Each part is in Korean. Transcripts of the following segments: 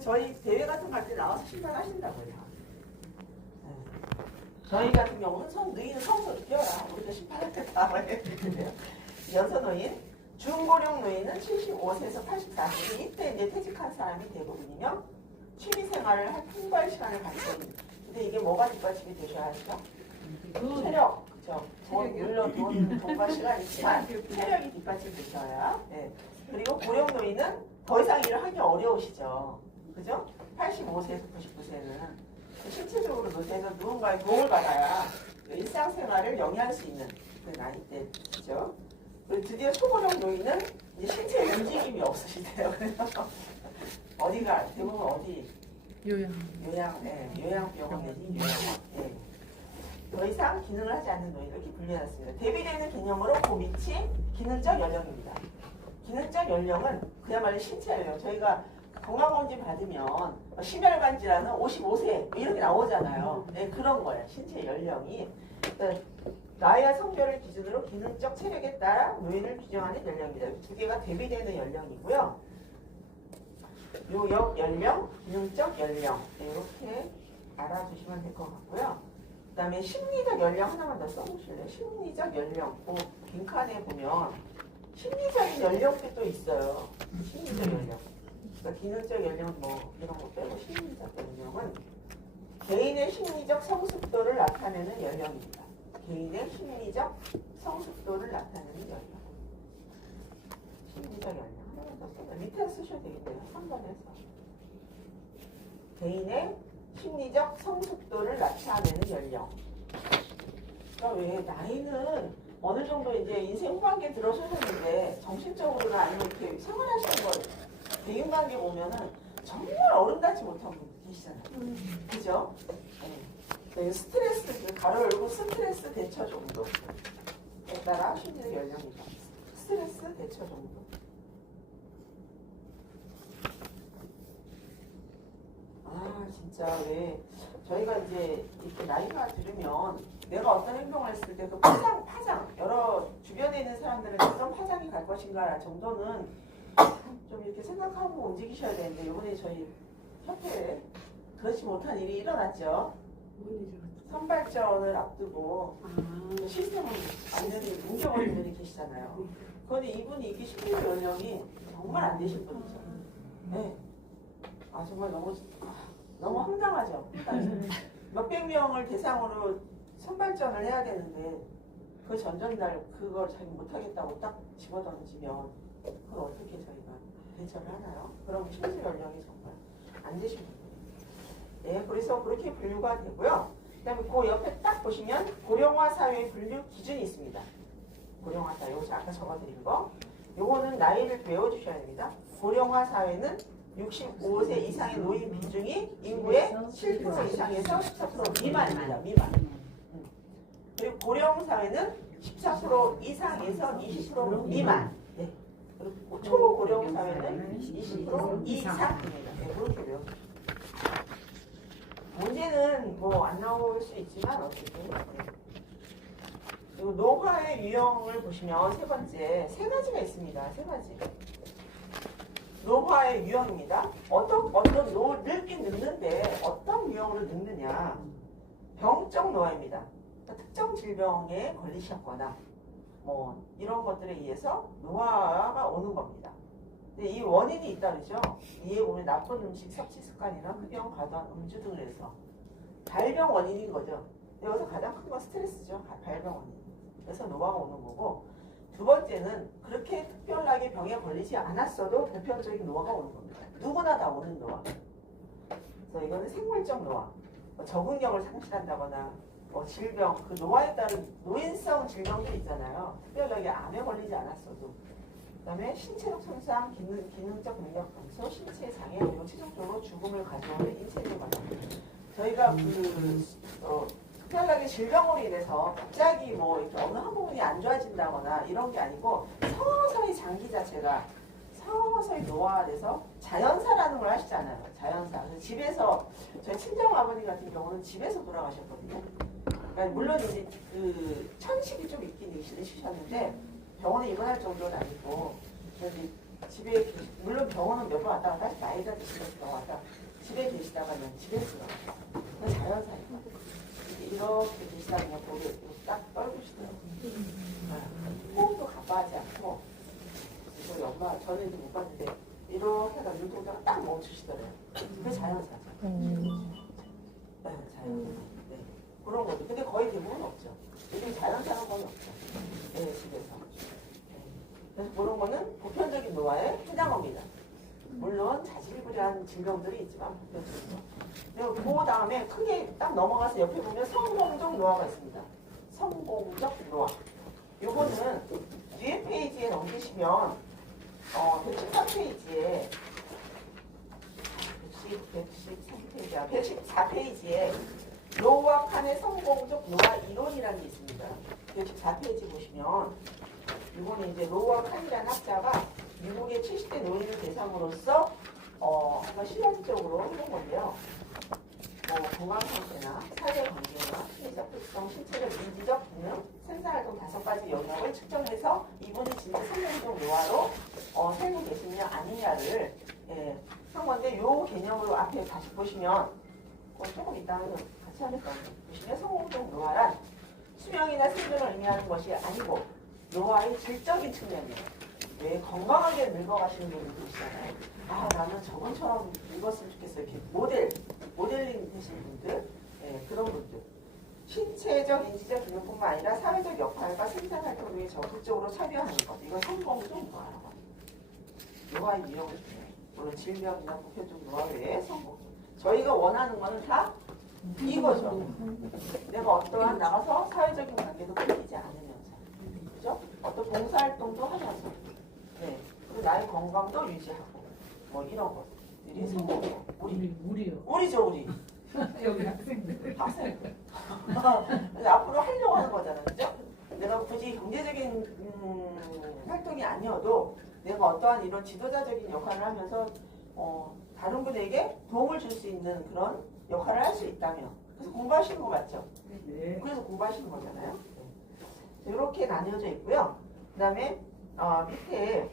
저희 대회 같은 거 할 때 나와서 심판하신다고요. 저희 같은 경우는 너희는 성서 뛰어라. 우리도 심판할 때 다 말해드리는데요. 연서 노인, 중고령 노인은 75세에서 84세. 이때 이제 퇴직한 사람이 대부분이며 취미생활을 할 풍부할 시간을 갖거든요. 근데 이게 뭐가 뒷받침이 되셔야 하죠? 체력, 그죠? 물론 돈과 시간이 있지만 체력이 뒷받침 되셔야. 네. 그리고 고령 노인은 더 이상 일을 하기 어려우시죠. 그죠? 85세에서 99세는 신체적으로 노쇠해서 누군가의 도움을 받아야 일상생활을 영위할 수 있는 그 나이대죠. 그리고 드디어 초고령 노인은 이제 신체 움직임이 없으시대요. 그래서 어디가 대부분 어디 요양병원 내지 요양원. 네. 더 이상 기능을 하지 않는 노인 이렇게 분류해놨습니다. 대비되는 개념으로 그 밑이 기능적 연령입니다. 기능적 연령은 그야말로 신체 연령. 저희가 건강검진 받으면 심혈관 질환은 55세 이렇게 나오잖아요. 네, 그런 거예요. 신체 연령이. 나이와 성별을 기준으로 기능적 체력에 따라 노인을 규정하는 연령입니다. 두 개가 대비되는 연령이고요. 요 역연령, 기능적 연령 이렇게 알아주시면 될 것 같고요. 그 다음에 심리적 연령 하나만 더 써보실래요? 심리적 연령. 빈칸에 보면 심리적인 연령도 또 있어요. 심리적 연령. 그러니까 기능적 연령 뭐 이런 거 빼고 심리적 연령은 개인의 심리적 성숙도를 나타내는 연령입니다. 개인의 심리적 성숙도를 나타내는 연령. 심리적 연령. 하나만 더 써요. 밑에 쓰셔도 되겠네요. 3번에서. 개인의 심리적 성숙도를 나타내는 연령. 그러니까 왜 나이는 어느 정도 이제 인생 후반기에 들어서셨는데 정신적으로나 아니면 이렇게 생활하시는 걸 대인관계 보면은 정말 어른답지 못한 분들 계시잖아요. 그죠? 네. 스트레스, 가로 열고 스트레스 대처 정도에 따라 심리적 연령입니다. 스트레스 대처 정도. 진짜 왜 저희가 이제 이렇게 나이가 들으면 내가 어떤 행동을 했을 때 그 파장, 여러 주변에 있는 사람들은 어떤 파장이 갈 것인가 정도는 좀 이렇게 생각하고 움직이셔야 되는데 이번에 저희 협회에 그렇지 못한 일이 일어났죠. 선발전을 앞두고 시스템을 완전히 뭉겨버린 분이 계시잖아요. 그런데 이분이 이게 심리적 연령이 정말 안 되신 분이죠. 네. 정말 너무 황당하죠. 몇백 명을 대상으로 선발전을 해야 되는데 그 전전날 그걸 자기 못하겠다고 딱 집어던지면 그걸 어떻게 저희가 대처를 하나요? 그럼 심리 연령이 정말 안 되신 분이에요. 네, 그래서 그렇게 분류가 되고요. 그 다음에 그 옆에 딱 보시면 고령화 사회의 분류 기준이 있습니다. 고령화 사회, 여기서 아까 적어드린 거. 요거는 나이를 외워주셔야 됩니다. 고령화 사회는 65세 이상의 노인 비중이 인구의 7% 이상에서 14% 미만입니다. 미만. 그리고 고령 사회는 14% 이상에서 20% 미만. 네. 그리고 초고령 사회는 20% 이상입니다. 네, 그렇게 외워주세요. 문제는 뭐 안 나올 수 있지만 어쨌든. 네. 그리고 노화의 유형을 보시면 세 번째 세 가지가 있습니다. 세 가지. 노화의 유형입니다. 늙긴 늙는데 어떤 유형으로 늙느냐. 병적 노화입니다. 그러니까 특정 질병에 걸리셨거나 뭐 이런 것들에 의해서 노화가 오는 겁니다. 근데 이 원인이 있다 그러죠. 이에 보면 나쁜 음식 섭취 습관이나 흡연, 과도한 음주 등을 해서 발병 원인인 거죠. 여기서 가장 큰 건 스트레스죠. 발병 원인. 그래서 노화가 오는 거고, 두 번째는 그렇게 특별하게 병에 걸리지 않았어도 보편적인 노화가 오는 겁니다. 누구나 다 오는 노화. 그래서 이거는 생물적 노화. 적응력을 상실한다거나 질병, 그 노화에 따른 노인성 질병들 있잖아요. 특별하게 암에 걸리지 않았어도. 그 다음에 신체적 손상, 기능적 능력 감소, 신체 장애, 그리고 최종적으로 죽음을 가져오는 인체적 관계. 저희가 특별하게 질병으로 인해서 갑자기 뭐 이렇게 어느 한 부분이 안 좋아진다거나 이런 게 아니고 서서히 장기 자체가 서서히 노화돼서 자연사라는 걸 하시잖아요. 자연사. 그래서 집에서 저희 친정 아버님 같은 경우는 집에서 돌아가셨거든요. 그러니까 물론 이제 그 천식이 좀 있긴 있으셨는데 병원에 입원할 정도는 아니고 집에 물론 병원은 몇 번 왔다 갔다 하지 나이가 드시면서 왔다 집에 계시다가는 집에 들어가요. 그건 자연사니까. 이렇게 계시다 그냥 고개 딱 떨구시더라고요. 호흡도 가빠하지 않고 저희 엄마 저는 못 봤는데 이렇게 해서 눈동자가 딱 멈추시더래요. 그게 자연사죠. 네, 자연사. 네. 그런 거죠. 근데 거의 대부분 없죠. 요즘 자연사는 거의 없죠. 네, 집에서. 그래서 그런 거는 보편적인 노화에 해당합니다. 물론 자질구레한 질병들이 있지만 보편적으로. 그리고 그 다음에 크게 딱 넘어가서 옆에 보면 성공적 노화가 있습니다. 성공적 노화. 요거는 뒤에 페이지에 넘기시면 114페이지에 114페이지에 노화 칸의 성공적 노화 이론이라는 게 있습니다. 114페이지 보시면 이거는 이제 로와 칸이라는 학자가 미국의 70대 노인을 대상으로서 아마 실험적으로 해본 건데요. 건강 상태나 사회 관계나 심리적 특성, 신체적, 인지적 기능, 생산활동 5가지 영역을 측정해서 이분이 진짜 성공적 노화로 살고 계시냐 아니냐를 한 건데 요 개념으로 앞에 다시 보시면 조금 이따는 같이 하니까 보시면 성공적 노화란 수명이나 생존을 의미하는 것이 아니고 노화의 질적인 측면이에요. 왜 건강하게 늙어가시는 분들 계시잖아요. 아 나는 저번처럼 늙었으면 좋겠어요. 이렇게 모델링 되신 분들, 그런 분들. 신체적, 인지적 기능뿐만 아니라 사회적 역할과 생산활동을 위해 적극적으로 참여하는 것. 이건 성공적 노화라고 합니다. 노화의 유형을 중에 물론 질병이나 보편적 노화 외에 성공적. 저희가 원하는 거는 다 이거죠. 내가 어떠한 나가서 사회적인 관계도 끊기지 않으면서, 그죠? 어떤 봉사활동도 하면서, 네. 그리고 나의 건강도 유지하고, 뭐 이런 것들이 성공이에요. 우리요. 우리죠, 우리. 여기 학생들. 학생들. 앞으로 하려고 하는 거잖아요, 그죠? 내가 굳이 경제적인 활동이 아니어도 내가 어떠한 이런 지도자적인 역할을 하면서 다른 분에게 도움을 줄 수 있는 그런 역할을 할 수 있다면 그래서 공부하시는 거 맞죠? 네. 그래서 공부하시는 거잖아요. 네. 이렇게 나뉘어져 있고요. 그 다음에 밑에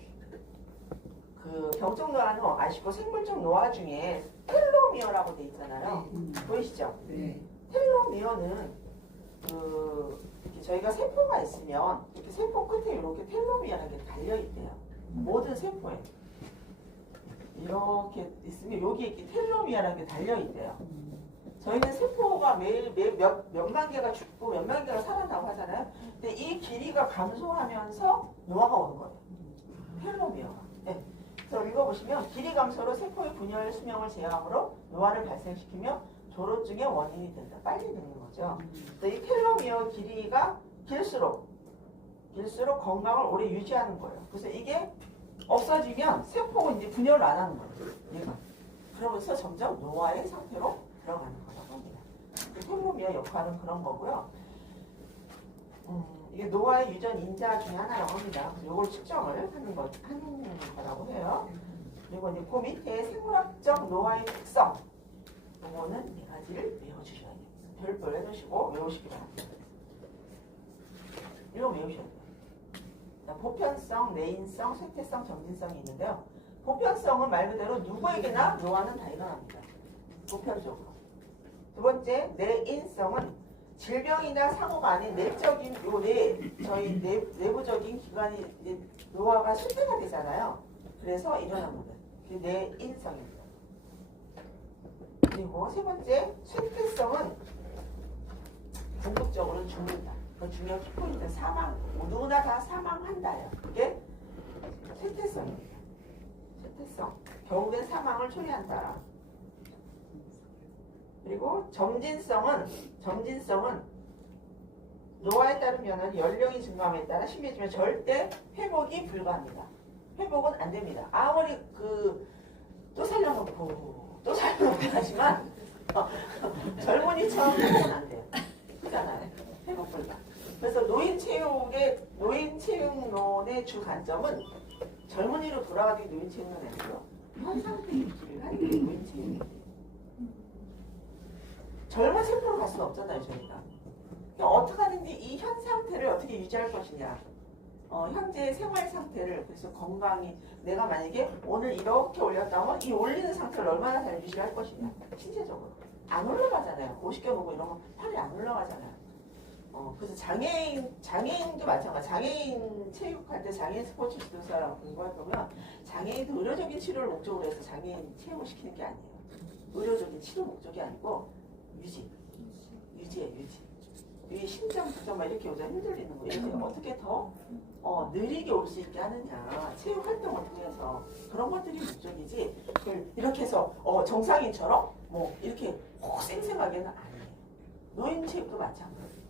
그 경적 노화는 아시고 생물적 노화 중에 텔로미어라고 돼 있잖아요. 보이시죠? 네. 텔로미어는 이렇게 저희가 세포가 있으면 이렇게 세포 끝에 이렇게 텔로미어라는 게 달려 있대요. 모든 세포에 이렇게 있으면 여기 이렇게 텔로미어라는 게 달려 있대요. 저희는 세포가 매일 몇만 개가 죽고 몇만 개가 살아나고 하잖아요. 근데 이 길이가 감소하면서 노화가 오는 거예요. 텔로미어가. 네. 그래서 읽어보시면 길이 감소로 세포의 분열 수명을 제한으로 노화를 발생시키며 졸업증의 원인이 된다. 빨리 늙는 거죠. 그래서 이 텔로미어 길이가 길수록 건강을 오래 유지하는 거예요. 그래서 이게 없어지면 세포가 이제 분열을 안 하는 거예요. 얘가. 그러면서 점점 노화의 상태로 들어가는 거라고 합니다. 텔로미어 역할은 그런 거고요. 이게 노화의 유전 인자 중에 하나라고 합니다. 그래서 이걸 측정을 하는 거라고 해요. 그리고 이제 그 밑에 생물학적 노화의 특성. 이거는 4가지를 외워주셔야 돼요. 별표 해놓으시고 외우시기 바랍니다. 이거 외우셔야 돼요. 보편성, 내인성, 쇠퇴성, 점진성이 있는데요. 보편성은 말 그대로 누구에게나 노화는 다 일어납니다. 보편적으로. 두 번째, 내인성은 질병이나 사고가 아닌 내적인 저희 내부적인 기관이 노화가 실패가 되잖아요. 그래서 일어납니다. 그게 내인성입니다. 그리고 세 번째, 쇠퇴성은 궁극적으로 죽는다. 그 중요한 키포인트는 사망. 누구나 다 사망한다요. 그게 쇠퇴성입니다. 쇠퇴성. 결국엔 사망을 초래한다. 그리고 점진성은 노화에 따른 변화는 연령이 증가함에 따라 심해지면 절대 회복이 불가합니다. 회복은 안 됩니다. 아무리 또 살려놓고 하지만 젊은이처럼 회복은 안 돼요. 그렇잖아요. 회복 불가. 그래서 노인체육론의 주 관점은 젊은이로 돌아가는 게 노인체육론이 아니고요. 현 상태 유지를 하는 게 노인체육이에요. 젊은 세포로 갈 수는 없잖아요, 저희가. 그러니까 어떻게 하는지 이 현 상태를 어떻게 유지할 것이냐. 현재 생활 상태를 그래서 건강이 내가 만약에 오늘 이렇게 올렸다면 이 올리는 상태를 얼마나 잘 유지할 것이냐 신체적으로 안 올라가잖아요. 50개 보고 이런 거 팔이 안 올라가잖아요. 그래서 장애인도 마찬가지. 장애인 체육할 때 장애인 스포츠 지도사라고 공부할 거면 장애인도 의료적인 치료를 목적으로 해서 장애인 체육을 시키는 게 아니에요. 의료적인 치료 목적이 아니고 유지예요, 유지. 이 심장 부정 막 이렇게 오자 흔들리는 거 이렇게 어떻게 더 느리게 올 수 있게 하느냐 체육 활동을 통해서 그런 것들이 목적이지 이렇게 해서 정상인처럼 뭐 이렇게 혹 쌩쌩하게는 아니에요. 노인 체육도 마찬가지.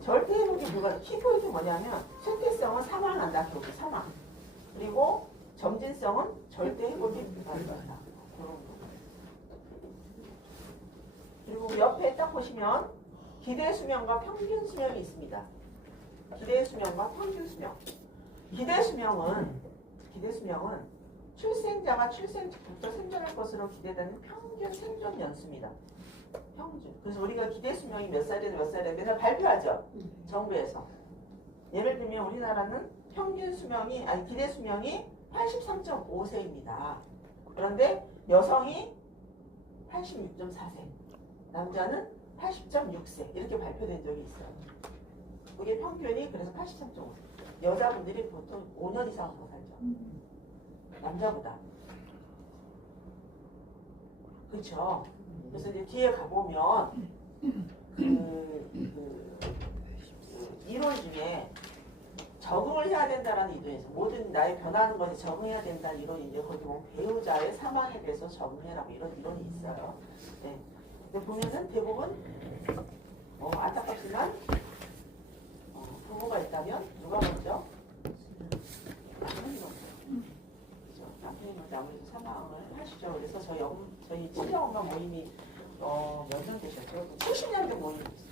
절대 회복이 불가능. 키포인트 뭐냐면 쇠퇴성은 사망한다. 결국 사망. 그리고 점진성은 절대 회복이 불가능하다. 그런 거. 그리고 옆에 딱 보시면 기대 수명과 평균 수명이 있습니다. 기대 수명과 평균 수명. 기대 수명은 출생자가 출생부터 생존할 것으로 기대되는 평균 생존 연수입니다. 평균. 그래서 우리가 기대 수명이 몇 살에서 몇 살에 맨날 발표하죠. 정부에서. 예를 들면 우리나라는 평균 수명이 기대 수명이 83.5세입니다. 그런데 여성이 86.4세, 남자는 80.6세 이렇게 발표된 적이 있어요. 그게 평균이 그래서 83.5세. 여자분들이 보통 5년 이상 더 살죠. 남자보다. 그렇죠. 그래서 이제 뒤에 가보면 이론 중에 적응을 해야 된다라는 이론에서 모든 나의 변하는 것에 적응해야 된다는 이론이 이제 거기 보면 배우자의 사망에 대해서 적응해라 뭐 이런 이론이 있어요. 네. 근데 보면은 대부분 안타깝지만 부모가 있다면 누가 먼저? 남편이 먼저. 그죠? 남편이 먼저 아무래도 사망을 하시죠. 그래서 저희 친정엄마 모임이 몇 년 되셨죠? 70년대 모임이 있어요.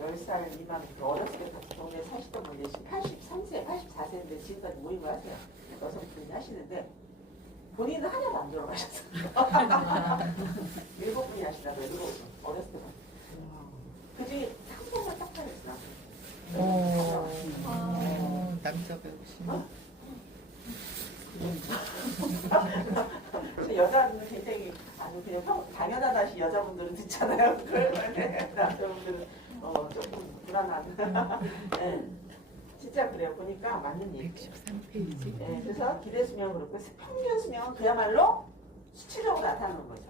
10살 미만 어렸을 때 같이 동네에 사시던 분들이 83세, 84세인데 지금까지 모임을 하세요. 여성분이 하시는데 본인은 하나도 안 들어가셨어요. 7분이 하시다고요. 7분. 어렸을 때만. 그 중에 한 번만 딱 하셨어요. 남자 배우시네. 여자분들 굉장히 아주 그냥 당연하다시 여자분들은 듣잖아요. 그런데 남자분들은 조금 불안한. 네. 진짜 그래요. 보니까 맞는 얘기. 113페이지. 네, 그래서 기대 수명 그렇고 평균 수명은 그야말로 수치적으로 나타나는 거죠.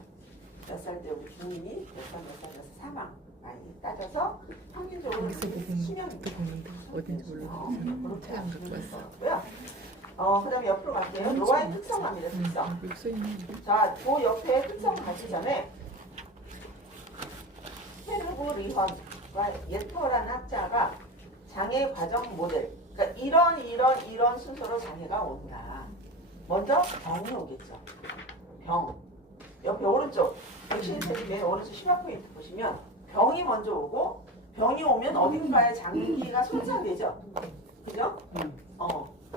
몇 살 때 우리 국민이 몇 살 사망 많이 따져서 평균적으로 수명이 어딘지 몰라서 그렇게 안 갖고 왔어. 그 다음에 옆으로 갈게요. 노화의 특성 갑니다. 특성. 자, 그 옆에 특성 가기 전에 헤르브 리헌과 예터라는 학자가 장애 과정 모델. 그러니까 이런 순서로 장애가 온다. 먼저 병이 오겠죠. 병. 옆에 오른쪽 백신체집에 오른쪽 심화 포인트 보시면 병이 먼저 오고 병이 오면 어딘가에 장기가 손상되죠. 그죠?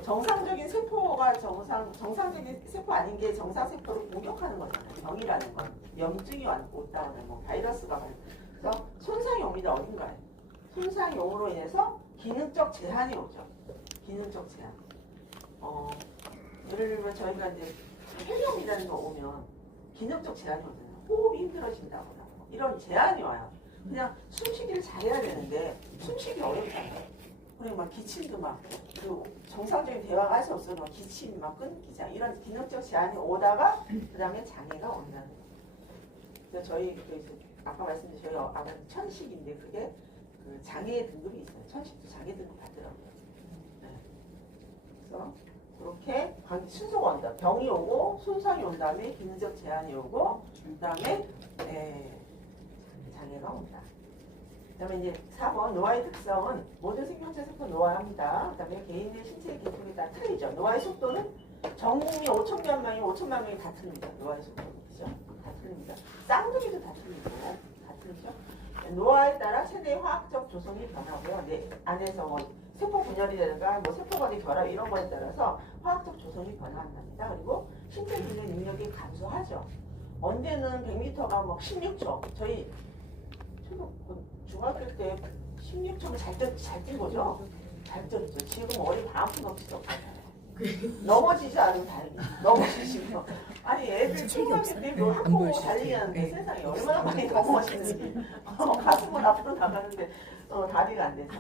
정상적인 세포가 정상적인 세포 아닌 게 정상 세포를 공격하는 거잖아요. 병이라는 건 염증이 왔다는 뭐 바이러스가 그래서 손상이 옵니다. 어딘가에 손상이 옴으로 인해서 기능적 제한이 오죠. 기능적 제한. 예를 들면 저희가 이제 폐렴이라는 거 오면 기능적 제한이 오잖아요. 호흡이 힘들어진다거나 뭐 이런 제한이 와요. 그냥 숨쉬기를 잘해야 되는데 숨쉬기 어렵잖아요. 그리고 막 기침도 막 그 정상적인 대화가 할 수 없어서 막 기침이 막 끊기자 이런 기능적 제한이 오다가 그 다음에 장애가 온다는 거예요. 그래서 저희 아까 말씀드린 저희 아버지 천식인데 그게 그 장애 등급이 있어요. 천식도 장애 등급 받더라고요. 네. 그래서 그렇게 순서가 온다. 병이 오고 손상이 온 다음에 기능적 제한이 오고 그 다음에 장애가 온다. 그 다음에 이제 4번 노화의 특성은 모든 생명체 세포 노화합니다. 그 다음에 개인의 신체 기능이 다 틀리죠. 노화의 속도는 전 국민 5천만 명이 5천만 명이 다 틀립니다. 노화의 속도는 그죠? 다 틀립니다. 쌍둥이도 다 틀리고 다 틀리죠. 노화에 따라 세대의 화학적 조성이 변하고요. 내 안에서 뭐 세포 분열이라든가 뭐 세포 간의 결합 이런 거에 따라서 화학적 조성이 변화한답니다. 그리고 신체 기능 능력이 감소하죠. 언제는 100m가 막 16초. 저희 중학교 때 16점 잘 뛴 거죠? 잘 뛰었죠. 지금 어디 반푼 없이도 없잖아요. 넘어지지 않으면 다행이지. 넘어지시면. 아니 애들 초등학교 때뭐 안 학교 보여주지. 달리는데 네. 세상에 얼마나 많이 넘어지는지. 가슴은 앞으로 나가는데 다리가 안 돼서.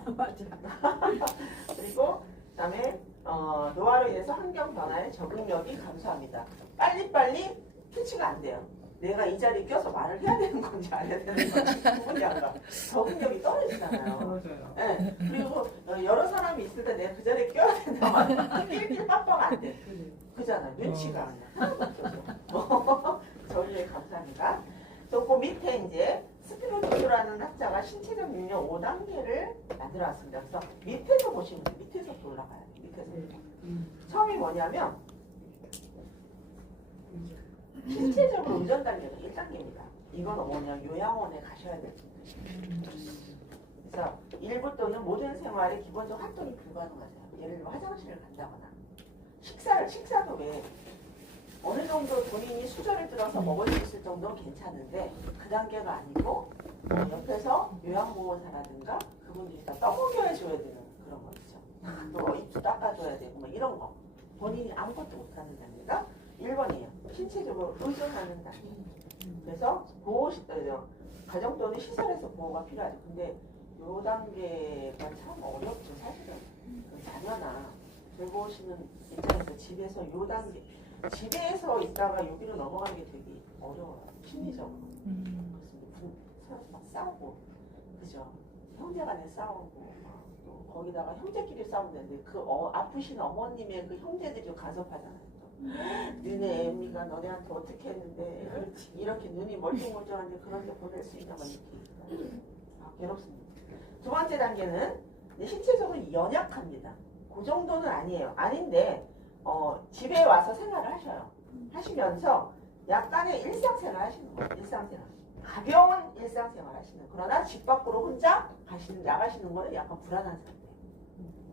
그리고 그다음에 노화로 인해서 환경 변화에 적응력이 감소합니다. 빨리빨리 캐치가 안 돼요. 내가 이 자리에 껴서 말을 해야 되는 건지 안 해야 되는 건지 구분이 안 가. 적응력이 떨어지잖아요. 맞아요. 네. 그리고 여러 사람이 있을 때 내가 그 자리에 껴야 된다 말이야. 낄낄 빡빡 안 돼. 그래요. 그잖아. 눈치가 안 나. 하나도 없어져. 저희의 감사합니다. 또 그 밑에 이제 스피노조스라는 학자가 신체적 능력 5단계를 만들어왔습니다. 그래서 밑에서 보시면 돼요. 밑에서부터 올라가야 돼요. 밑에서부터. 처음이 뭐냐면 신체적으로 의존 단계가 1단계입니다. 이건 뭐냐 요양원에 가셔야 될 텐데. 그래서 일부 또는 모든 생활의 기본적 활동이 불가능하세요. 예를 들어 화장실을 간다거나 식사도 왜 어느 정도 본인이 수저를 들어서 먹을 수 있을 정도는 괜찮은데 그 단계가 아니고 옆에서 요양보호사라든가 그분들이 다 떠먹여 줘야 되는 그런 거 있죠. 또 입도 닦아줘야 되고 뭐 이런 거 본인이 아무것도 못하는 단계가 1번이에요. 신체적으로 의존하는 단계. 그래서 가정 또는 시설에서 보호가 필요하죠. 근데 요 단계가 참 어렵죠. 사실은 그 자녀나 돌보시는 입장에서 집에서 요 단계 집에서 있다가 여기로 넘어가는 게 되게 어려워요. 심리적으로. 그렇습니다. 서로 막 싸우고 그죠. 형제간에 싸우고 또 거기다가 형제끼리 싸우는데 그 아프신 어머님의 그 형제들이 간섭하잖아요. 너네 애미가 너네한테 어떻게 했는데 이렇게 눈이 멀뚱멀뚱한데 그런데 보낼 수 있나 막 이렇게 괴롭습니다. 두 번째 단계는 신체적으로 연약합니다. 그 정도는 아니에요. 아닌데 집에 와서 생활을 하셔요. 하시면서 약간의 일상생활 하시는 거예요. 일상생활. 가벼운 일상생활 하시는. 그러나 집 밖으로 혼자 나가시는 거는 약간 불안한 상태.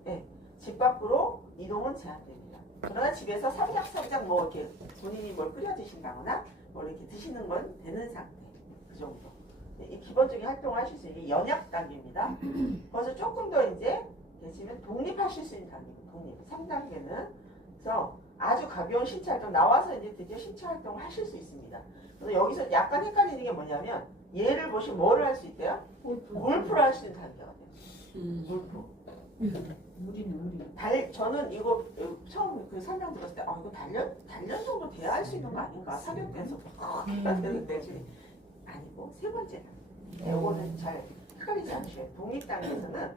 네. 집 밖으로 이동은 제한됩니다. 그러나 집에서 사부작사부작 뭐 이렇게 본인이 뭘 끓여 드신다거나 뭘 이렇게 드시는 건 되는 상태. 그 정도. 네, 이 기본적인 활동을 하실 수 있는 연약 단계입니다. 거기서 조금 더 이제 되시면 독립하실 수 있는 단계입니다. 독립. 3단계는 그래서 아주 가벼운 신체 활동 나와서 이제 드디어 신체 활동을 하실 수 있습니다. 그래서 여기서 약간 헷갈리는 게 뭐냐면 얘를 보시면 뭐를 할 수 있대요? 골프를 할 수 있는 단계가 돼요. 골프. 우리는 저는 이거 처음 그 설명 들었을 때 이거 단련 정도 돼야 할 수 있는 거 아닌가 사격대에서 막 해야 되는데 아니고 세 번째 이거는 잘 헷갈리지 않으셔요. 독립 단계에서는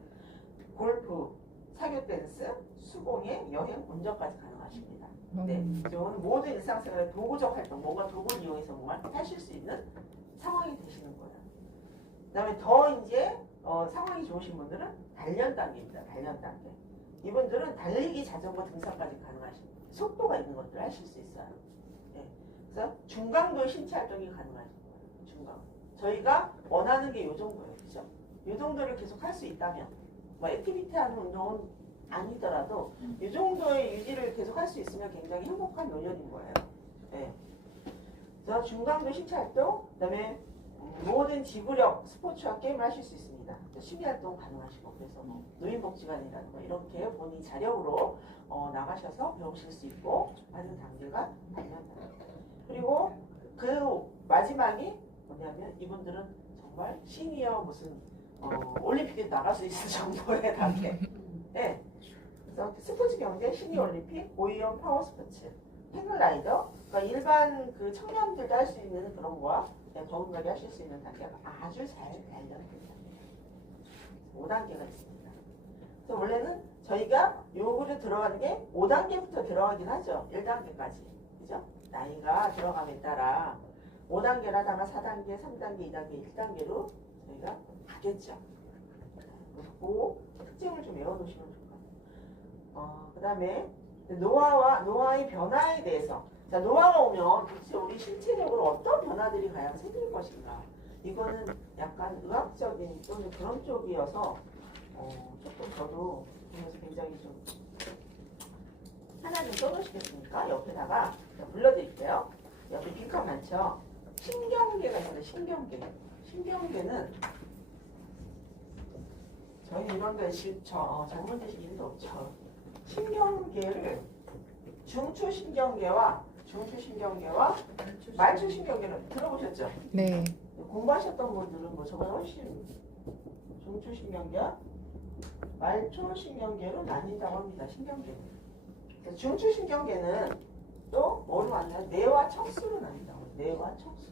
골프, 사교 댄스, 수공예, 여행, 운전까지 가능하십니다. 네, 이건 모든 일상생활의 도구적 활동, 뭔가 도구를 이용해서 뭔가 하실 수 있는 상황이 되시는 거예요. 그다음에 더 이제 상황이 좋으신 분들은 단련 단계입니다. 단련 단계. 이분들은 달리기, 자전거, 등산까지 가능하십니다. 속도가 있는 것들을 하실 수 있어요. 네. 그래서 중강도의 신체 활동이 가능하신 거예요. 중강. 저희가 원하는 게 이 정도예요. 그죠? 이 정도를 계속 할 수 있다면 뭐 액티비티 하는 운동은 아니더라도 이 정도의 유지를 계속 할 수 있으면 굉장히 행복한 노년인 거예요. 네. 그래서 중강도 신체 활동, 그다음에 모든 지구력 스포츠와 게임을 하실 수 있습니다. 취미 활동 가능하시고 그래서 뭐 노인복지관이라든가 이렇게 본인 자력으로 나가셔서 배우실 수 있고 하는 단계가 단련단계. 그리고 그 마지막이 뭐냐면 이분들은 정말 시니어 무슨 올림픽에 나갈 수 있을 정도의 단계. 네. 그래서 스포츠 경제, 시니어 올림픽, 고위험 파워 스포츠, 패널라이더, 그러니까 일반 그 청년들도 할 수 있는 그런 거와 버금가게 하실 수 있는 단계가 아주 잘 단련됩니다. 5단계가 있습니다. 그래서 원래는 저희가 요구를 들어가는 게 5단계부터 들어가긴 하죠. 1단계까지. 그죠? 나이가 들어감에 따라 5단계를 하다가 4단계, 3단계, 2단계, 1단계로 저희가 가겠죠. 그리고 특징을 좀 외워놓으시면 좋을 것 같아요. 그 다음에 노화의 변화에 대해서 자, 노화가 오면 도대체 우리 신체적으로 어떤 변화들이 과연 생길 것인가 이거는 약간 의학적인 또는 그런 쪽이어서 조금 저도 보면서 굉장히 좀 하나 좀 써놓으시겠습니까? 옆에다가 불러드릴게요. 옆에 빈칸 많죠? 신경계가 있어요. 신경계. 신경계는 저희는 이런 데 잘못되신 일도 없죠. 신경계를 중추신경계와 말초신경계를 들어보셨죠? 네. 공부하셨던 분들은 뭐 저보다 훨씬 중추신경계와 말초신경계로 나뉜다고 합니다. 신경계는. 그래서 중추신경계는 또 뭐로 나뉘나요? 뇌와 척수로 나뉜다고. 뇌와 척수.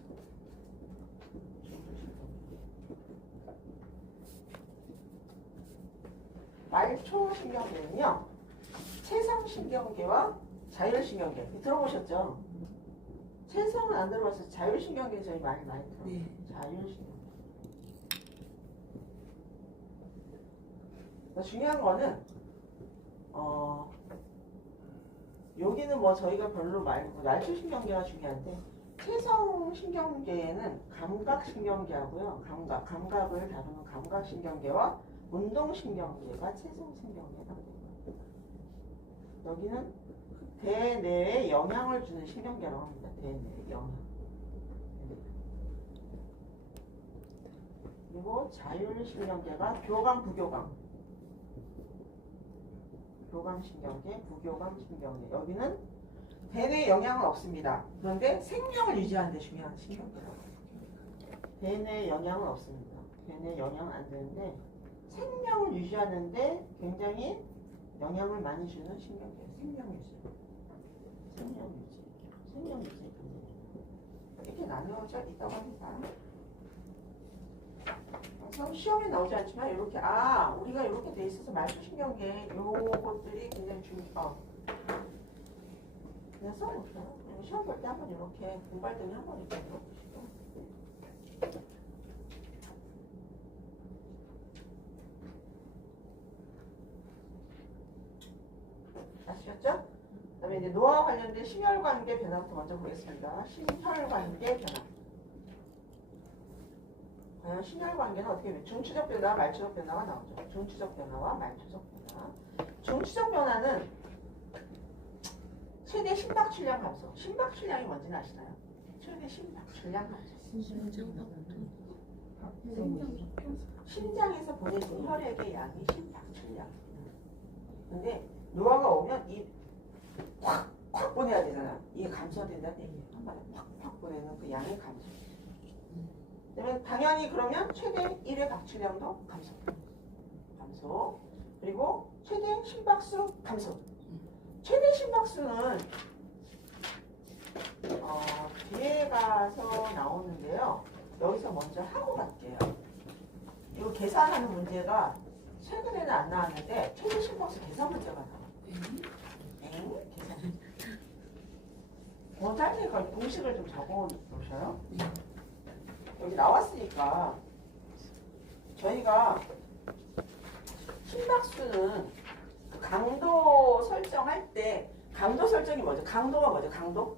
말초신경계는요, 체성신경계와 자율신경계 들어보셨죠? 체성은 안 들어봤어요. 자율신경계 저희 많이 들어요. 네. 자율신경계. 중요한 거는 여기는 뭐 저희가 별로 말고 말초신경계가 중요한데 체성신경계에는 감각신경계하고요. 감각을 다루는 감각신경계와 운동신경계가 체성신경계라고 됩니다. 여기는 대뇌에 영향을 주는 신경계라고 합니다. 대뇌에 영향. 그리고 자율신경계가 교감, 부교감. 교감신경계, 부교감신경계. 여기는 대뇌에 영향은 없습니다. 그런데 생명을 유지하는 데 중요한 신경계라고 합니다. 대뇌에 영향은 없습니다. 대뇌에 영향은 안 되는데 생명을 유지하는데 굉장히 영향을 많이 주는 신경계. 생명 유지. 이렇게 나누어져 있다고 합니다. 그래서 시험에 나오지 않지만 이렇게 우리가 이렇게 돼 있어서 말초신경계 요것들이 굉장히 중요해요. 그냥 써놓을게요. 시험 볼 때 한번 이렇게 공부할 때는 한번 이렇게 들어보시고. 아시겠죠? 그 다음에 이제 노화와 관련된 심혈관계 변화부터 먼저 보겠습니다. 심혈관계 변화. 과연 심혈관계는 어떻게 중추적 변화와 말초적 변화가 나오죠. 중추적 변화와 말초적 변화. 중추적 변화는 최대 심박출량 감소. 심박출량이 뭔지는 아시나요? 최대 심박출량 감소. 심장에서 보내진 혈액의 양이 심박출량. 근데 노화가 오면 이 확 보내야 되잖아. 이게 감소된다는 얘기예요. 한 번에 확 보내는 그 양이 감소. 그러면 당연히 그러면 최대 1회 박출량도 감소. 그리고 최대 심박수 감소. 최대 심박수는 뒤에 가서 나오는데요. 여기서 먼저 하고 갈게요. 이거 계산하는 문제가 최근에는 안 나왔는데 최대 심박수 계산 문제가 나와요. 계산. 짧으니까 공식을 좀 적어 놓으셔요. 여기 나왔으니까 저희가 심박수는 강도 설정할 때 강도 설정이 뭐죠? 강도가 뭐죠? 강도?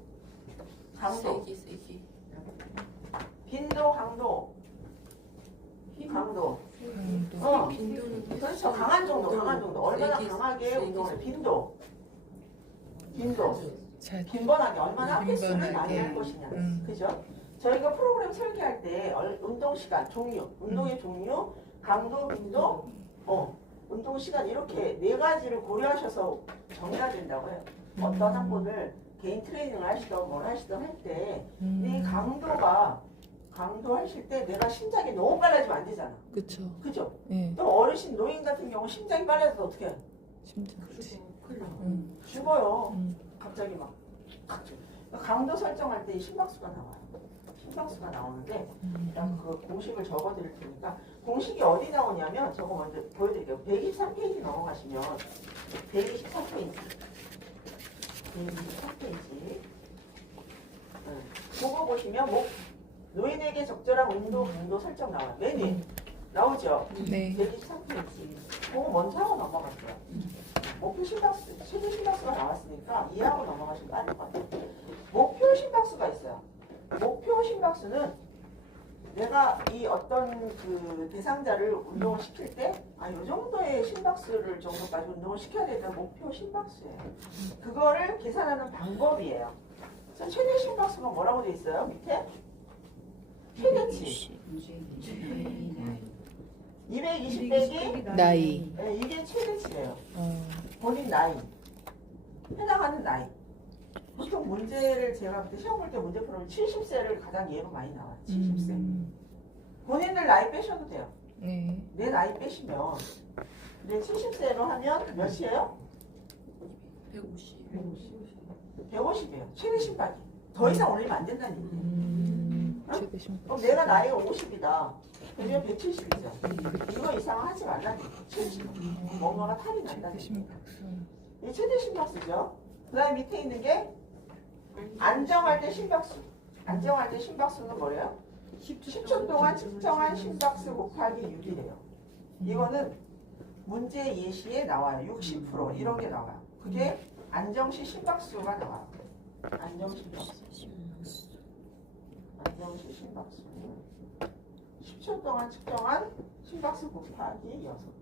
세기. 빈도, 강도. 그렇죠. 강한 정도. 얼마나 강하게 운동을 해. 빈도. 빈번하게 얼마나 횟수를 많이 할 것이냐. 그죠? 저희가 프로그램 설계할 때 운동 시간, 종류, 운동의 종류, 강도, 빈도, 운동 시간 이렇게 네 가지를 고려하셔서 정해야 된다고 해요. 어떤 학원을 개인 트레이닝을 하시던 뭘 하시던 할 때 이 강도 하실 때 내가 심장이 너무 빨라지면 안 되잖아. 그죠? 예. 또 어르신 노인 같은 경우 심장이 빨라져서 어떻게 해? 심장. 죽어요. 갑자기 막. 강도 설정할 때 이 심박수가 나와요. 심박수가 나오는데 일단 그 공식을 적어드릴 테니까 공식이 어디 나오냐면 저거 먼저 보여드릴게요. 123페이지 넘어가시면 123페이지 그거 보시면 노인에게 적절한 운동 강도 설정 나와요. 맨 위에 나오죠? 네. 123페이지 그거 먼저 하고 넘어갔어요. 목표 심박수, 최대 심박수가 나왔으니까 이해하고 넘어가시면 빠를 것 같아요. 목표 심박수가 있어요. 목표 심박수는 내가 이 어떤 그 대상자를 운동을 시킬 때, 이 정도의 심박수를 정도까지 운동을 시켜야 되는 목표 심박수예요. 그거를 계산하는 방법이에요. 그래서 최대 심박수가 뭐라고 돼 있어요? 밑에? 최대치. 220 빼기 나이. 네, 이게 최대치예요. 어. 본인 나이. 해당하는 나이. 보통 문제를 제가 그때 시험 볼 때 문제 풀면 70세를 가장 예로 많이 나와요. 70세. 본인들 나이 빼셔도 돼요. 네. 내 나이 빼시면 이제 70세로 하면 몇이에요? 150. 150이에요. 최대 심박이. 더 이상 올리면 안 된다는 얘기예요. 최대 심박. 그럼 내가 나이가 50이다. 그러면 170이죠. 이거 이상 하지 말라는 얘기예요. 70. 뭔가가 탈이 난다는 최대 얘기예요. 심박수. 이 최대 심박수죠. 그 다음에 밑에 있는 게 안정할 때 심박수. 안정할 때 심박수는 뭐래요? 10초 동안 측정한 심박수 곱하기 6이래요. 이거는 문제 예시에 나와요. 60% 이런 게 나와요. 그게 안정시 심박수가 나와요. 안정시 심박수. 안정시 심박수. 10초 동안 측정한 심박수 곱하기 6개.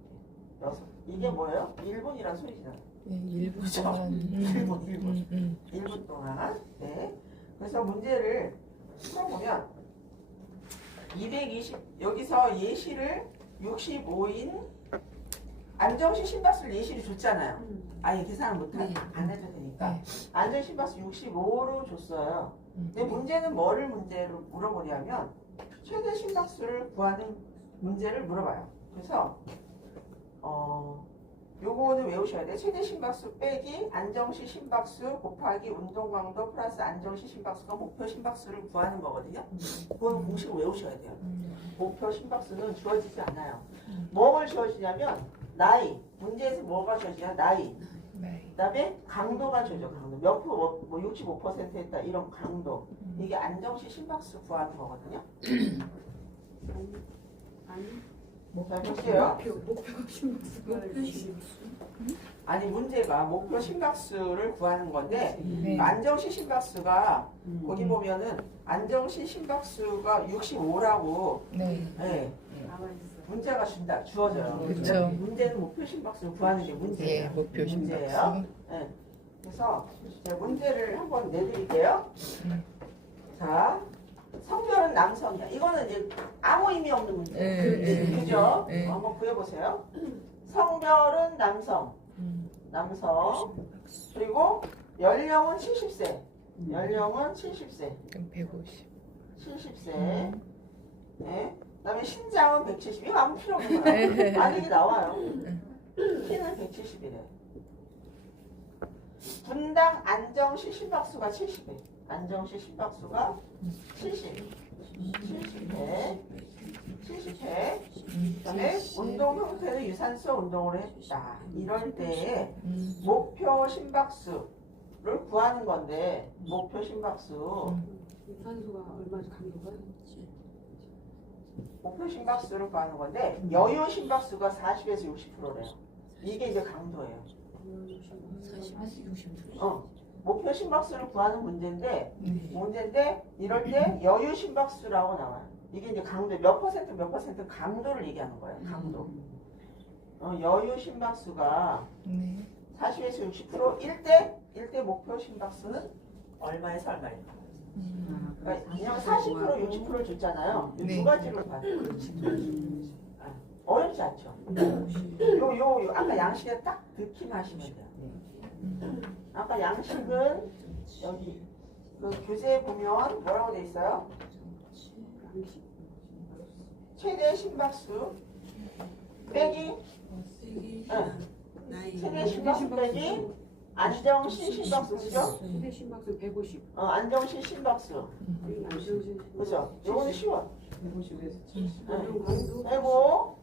6. 이게 뭐예요? 1분이란 소리잖아요. 네, 1분 그쵸? 동안. 1분. 1분 동안. 네. 그래서 문제를 풀어보면 220 여기서 예시를 65인 안정시 심박수를 예시를 줬잖아요. 아예 계산을 안 해도 되니까. 네. 안정 심박수 65로 줬어요. 근데 문제는 뭐를 문제로 물어보냐면 최대 심박수를 구하는 문제를 물어봐요. 그래서 요거는 외우셔야 돼. 최대 심박수 빼기 안정시 심박수 곱하기 운동 강도 플러스 안정시 심박수가 목표 심박수를 구하는 거거든요. 그건 공식을 외우셔야 돼요. 목표 심박수는 주어지지 않아요. 뭐를 주어지냐면 나이. 문제에서 뭐가 주어지냐? 나이. 네. 그다음에 강도가 주어져. 강도. 몇 프로 뭐 65% 했다 이런 강도. 이게 안정시 심박수 구하는 거거든요. 자 볼게요. 목표 심박수가 아니 문제가 목표 심박수를 구하는 건데 네. 안정시 심박수가 거기 보면은 안정시 심박수가 65라고 네. 네, 문제가 주어져요. 그쵸. 문제는 목표 심박수를 구하는 게 예, 문제예요. 목표 문제예요. 심박수. 네. 그래서 이제 문제를 한번 내드릴게요. 자, 성별은 남성이야. 이거는 이제 아무 의미 없는 문제예요. 네, 그죠? 네. 한번 구해보세요. 성별은 남성. 남성. 그리고 연령은 70세. 연령은 70세. 그럼 150. 70세. 네. 그다음에 신장은 170. 이거 아무 필요 없는 거야. 만약에 나와요. 키는 170이래. 분당 안정시 심박수가 70회. 안정시 심박수가 70. 70회. 70회. 그다음에 운동 형태는 유산소 운동을 했다. 이럴 때에 목표 심박수를 구하는 건데 목표 심박수. 유산소가 얼마나 강도가? 목표 심박수를 구하는 건데 여유 심박수가 40에서 60%래요. 이게 이제 강도예요. 40에서 60%. 목표 심박수를 구하는 문제인데 네. 이럴 때 여유 심박수라고 나와요. 이게 이제 강도 몇 퍼센트 강도를 얘기하는 거예요. 강도. 여유 심박수가 네. 40에서 60% 1대 목표 심박수는 얼마에서 얼마입니까? 그러니까 그냥 40% 60%를 줬잖아요. 이 네. 두 가지로 봐요. 어렵지 않죠? 요 아까 양식에 딱 듣기만 하시면 돼요. 아까 양식은 여기 그 교재에 보면 뭐라고 돼 있어요? 최대 심박수 빼기 최대 심박수 빼기 안정시 심박수 그죠? 최대 심박수 150. 안정시 심박수 그죠? 요거는 쉬워. 150에서 70. 네. 빼고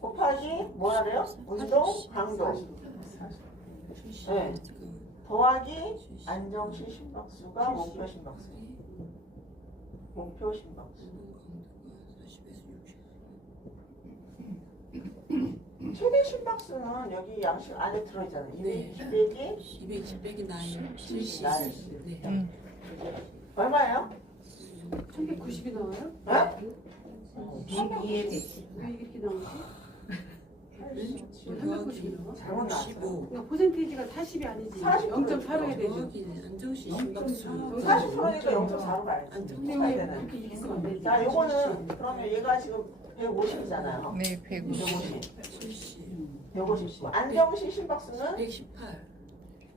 곱하기 뭐라 그래요? 운동 강도 네. 더하기 안정시 심박수가 목표 심박수. 목표 심박수. 최대 심박수는 여기 양식 안에 들어있잖아요. 220 빼기 220 빼기 나이 70. 나이. 네. 얼마예요? 1190이 나와요? 네? 102에 110. 왜 이렇게 나오지? 390이 나와? 잘못 나왔어요. 15. 그러니까 퍼센테이지가 40이 아니지. 40% 0.8로 해야 되죠. 더하기 안정시 심박수. 40%니까 0.4로 가야지. 근데 차이 왜 되는. 그렇게 이기면 안 되지? 자, 요거는 그러면 얘가 지금 150이잖아요. 네, 150. 150. 150. 안정시 심박수는 118.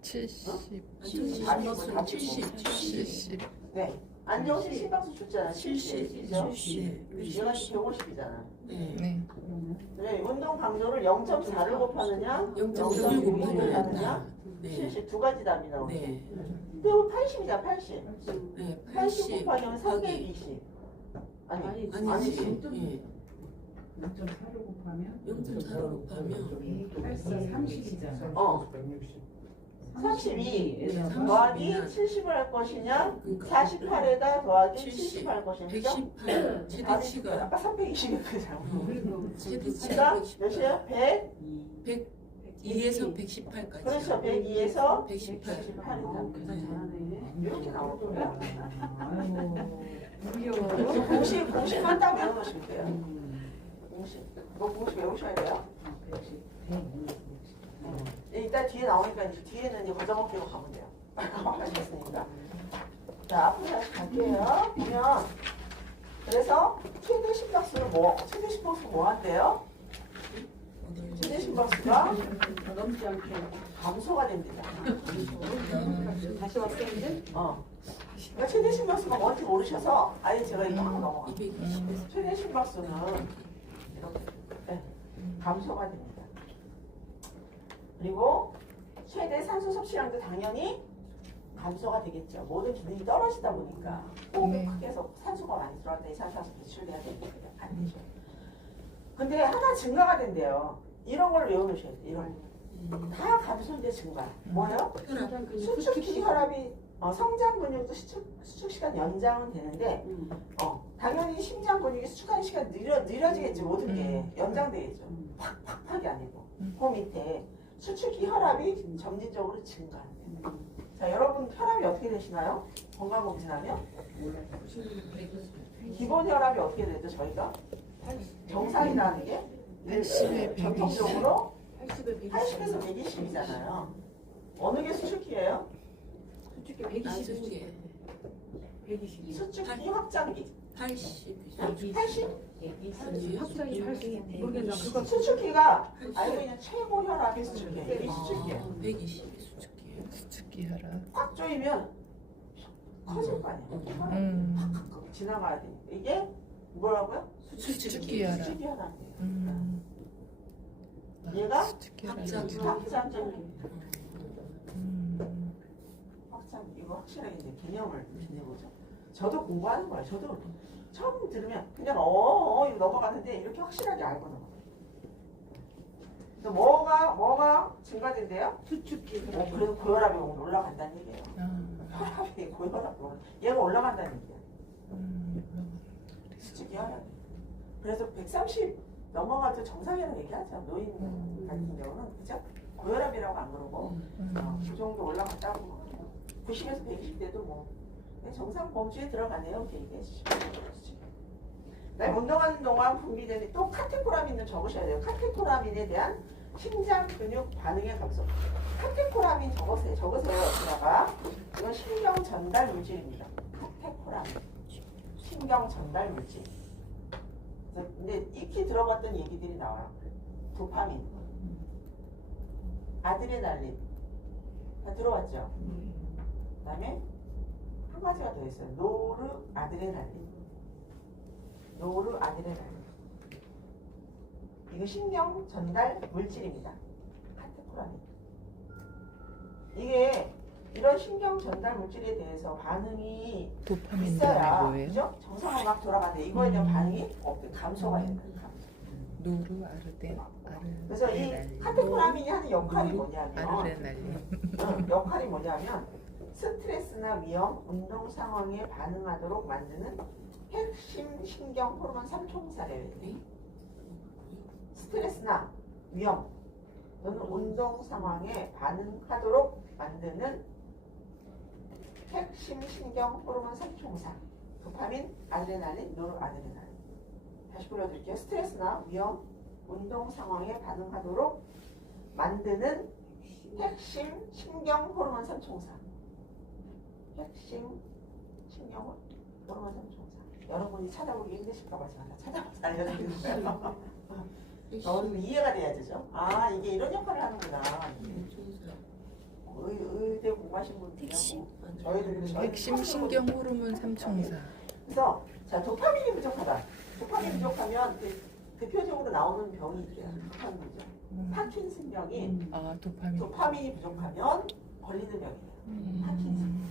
70. 안정시 심박수는 70. 70. 네. 안정시 심박수 줬잖아. 70. 그죠? 70. 얘가 150이잖아. 네. 네. 네, 운동 강도를 0.4를 곱하느냐, 0.6을 0.6을 곱하느냐. 하느냐, 네. 70 두 가지 답이 나오죠. 네. 그리고 80이잖아, 80. 네. 80 80 곱하기 곱하기 320. 아니, 아니지. 아니지. 예. 0.4로 곱하면 0.4로 곱하면 84, 30이잖아. 어. 32 더하기 70을 할 것이냐, 48에다 더하기 70 할 것이냐. 그죠? 118. 최대치가 아까 320이 잘못. 최대치가 그러니까 몇이에요? 100? 102에서 118까지. 그렇죠. 102에서 118. 118이다. 계산 잘하네. 이렇게 나올 거예요. 무려. 공식만 딱 외워놓으시면 돼요. 공식. 이거 공식 외우셔야 돼요. 일단 뒤에 나오니까 이제 뒤에는 이제 거저먹기로 가면 돼요. 하셨으니까. 자, 앞으로 다시 갈게요. 보면 그래서 최대 심박수는 최대 심박수 뭐 한대요? 최대 심박수가 넘지 않게. 감소가 됩니다. 다시 왔었는데? 그러니까 최대 심박수가 뭔지 모르셔서 아예 제가 이거 하고 넘어가요. 220에서 최대 심박수는 이렇게 감소가 됩니다. 그리고 최대 산소 섭취량도 당연히 감소가 되겠죠. 모든 기능이 떨어지다 보니까 호흡을 네. 크게 해서 산소가 많이 들어왔다 이산화탄소 배출돼야 되니까 안 되죠. 근데 하나 증가가 된대요. 이런 걸 외워놓으셔야 돼요. 이런 거. 다 감소인데 증가. 뭐예요? 수축기 혈압이 성장 근육도 수축 시간 연장은 되는데 당연히 심장 근육이 수축하는 시간이 느려지겠지. 모든 게 연장되겠죠. 팍팍팍이 아니고 그 밑에 수축기 혈압이 점진적으로 증가한대요. 자, 여러분 혈압이 어떻게 되시나요? 건강검진하면 기본 혈압이 어떻게 되죠? 저희가 정상이라는 게 80에 120. 전통적으로 80에 80에서 120이잖아요. 어느 게 수축기예요? 솔직히 120. 나중에 120. 수축기 확장기. 80. 80? 확장이 80. 모르겠나. 그거 수축기가 알고 있는 최고 혈압이 수축기예요. 이게 수축기예요. 120이 수축기예요. 수축기 혈압. 확 조이면 커질 거 아니에요. 혈압이 팍팍 지나가야 되니까. 이게 뭐라고요? 수축기 혈압. 수축기 혈압이에요. 아, 얘가 수축기 혈압. 확장. 확장기. 확장. 이거 확실하게 이제 개념을 지내보죠. 저도 공부하는 거예요. 저도 처음 들으면 그냥 이거 넘어가는데 이렇게 확실하게 알고 넘어가요. 그래서 뭐가 증가된대요? 수축기. 그래서 고혈압이 오늘 올라간다는 얘기예요. 아, 혈압이 고혈압이 얘가 올라간다는 얘기야. 수축이 혈압이. 그래서 130 넘어가도 정상이라고 얘기하죠. 노인 같은 경우는 그죠? 고혈압이라고 안 그러고 그 정도 올라갔다고 90에서 120대도 뭐 정상 범주에 들어가네요. 이렇게 얘기해 주시면 돼요. 운동하는 동안 분비되는 또 카테코라민을 적으셔야 돼요. 카테코라민에 대한 심장 근육 반응의 감소. 카테코라민 적으세요. 여기다가 이건 신경 전달 물질입니다. 카테코라민. 신경 전달 물질. 근데 익히 들어봤던 얘기들이 나와요. 도파민, 아드레날린 다 들어봤죠? 그다음에 한 가지가 더 있어요. 노르아드레날린. 이거 신경 전달 물질입니다. 카테코라민. 이게 이런 신경 전달 물질에 대해서 반응이 도파민 있어야 다음에 뭐예요? 그죠? 정상으로 막 돌아가는데 이거에 대한 반응이 없대. 감소가 된다. 노르 아르데 그래서 이 카테코라민이 하는 역할이 뭐냐면 아르레날린. 역할이 뭐냐면 스트레스나 위험, 운동 상황에 반응하도록 만드는 핵심 신경 호르몬 3총사래요. 스트레스나 위험 또는 운동 상황에 반응하도록 만드는 핵심 신경 호르몬 3총사. 도파민, 아드레날린, 노르아드레날린. 다시 불러드릴게요. 스트레스나 위험, 운동 상황에 반응하도록 만드는 핵심 신경 호르몬 3총사. 핵심 신경 호르몬 3총사. 여러분이 찾아보기 힘드실까봐 제가 다 찾아봐서 알려드리는 거예요. 너무 이해가 돼야 되죠. 아 이게 이런 역할을 하는구나. 의대 공부하신 분들이 핵심 신경 호르몬 삼총사. 그래서 자 도파민이 부족하다. 도파민이 부족하면 대표적으로 나오는 병이 있대요. 도파민 부족. 파킨슨병이 아 도파민. 도파민이 부족하면 걸리는 병이에요. 파킨슨.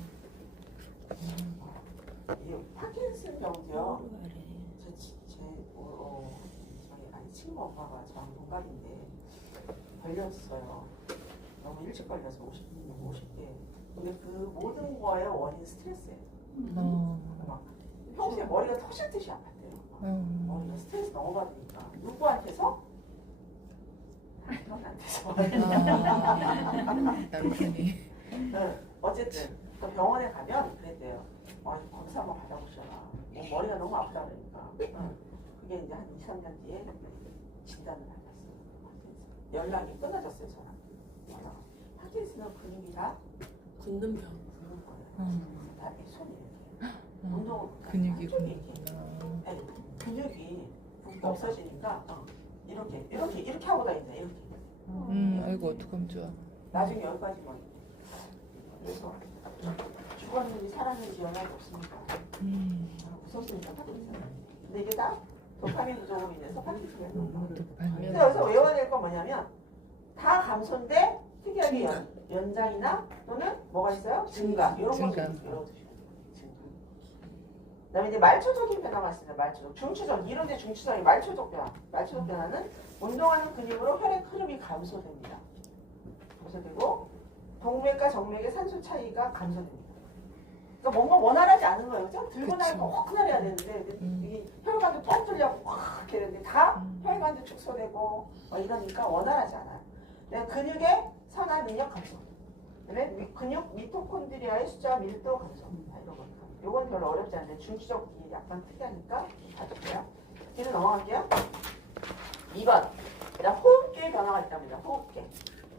이 파킨슨병도요. 저희 아니 친구 엄마가 저랑 동갑인데 걸렸어요. 너무 일찍 걸려서 50대. 근데 그 모든 거의 원인 스트레스예요. 막 평소에 머리가 터질 듯이 아팠대요. 머리가 스트레스 너무 받으니까 누구한테서? 남편한테서. 남편이. 네, 어쨌든 그 병원에 가면 그랬대요. 검사 한번 받아보셔라. 머리가 너무 아프다 그러니까. 그게 이제 한 2, 3년 뒤에 진단을 받았어요. 연락이 끊어졌어요, 저랑. 파킨슨은 근육이 다 굳는 병. 굳는 거예요. 다 이렇게 손이 이렇게. 운동 근육이 한쪽이 이렇게. 굳는구나. 네, 근육이 없어지니까 이렇게 하고 다닌다. 이렇게. 아이고 어떡하면 좋아. 나중에 여기까지만. 그래서 죽었는지 살았는지 연락이 없습니다. 무섭습니다, 파킨슨. 근데 이게 다 도파민 부족으로 인해서 파킨슨이 되는 거예요. 도파민. 근데 여기서 외워야 될 건 뭐냐면 다 감소인데 특이하게 연장이나 또는 뭐가 있어요? 증가. 이런 증가. 것을 외워두시면 돼요. 증가. 그다음에 이제 말초적인 변화가 있습니다. 말초적. 중추적. 이런데 중추적이 말초적 변화. 말초적 변화는 운동하는 근육으로 혈액 흐름이 감소됩니다. 감소되고 동맥과 정맥의 산소 차이가 감소됩니다. 그러니까 뭔가 원활하지 않은 거예요. 그죠? 들고 나니까 화끈해야 되는데 이 혈관도 뻥 뚫려고 확 이렇게 되는데 다 혈관도 축소되고 이러니까 원활하지 않아요. 근육의 선한 인력 감소. 그다음에 근육 미토콘드리아의 숫자 밀도 감소. 이런 거. 이건 별로 어렵지 않은데 중추적이 약간 특이하니까 봐줄게요. 뒤로 넘어갈게요. 2번. 그다음 호흡기의 변화가 있답니다. 호흡기.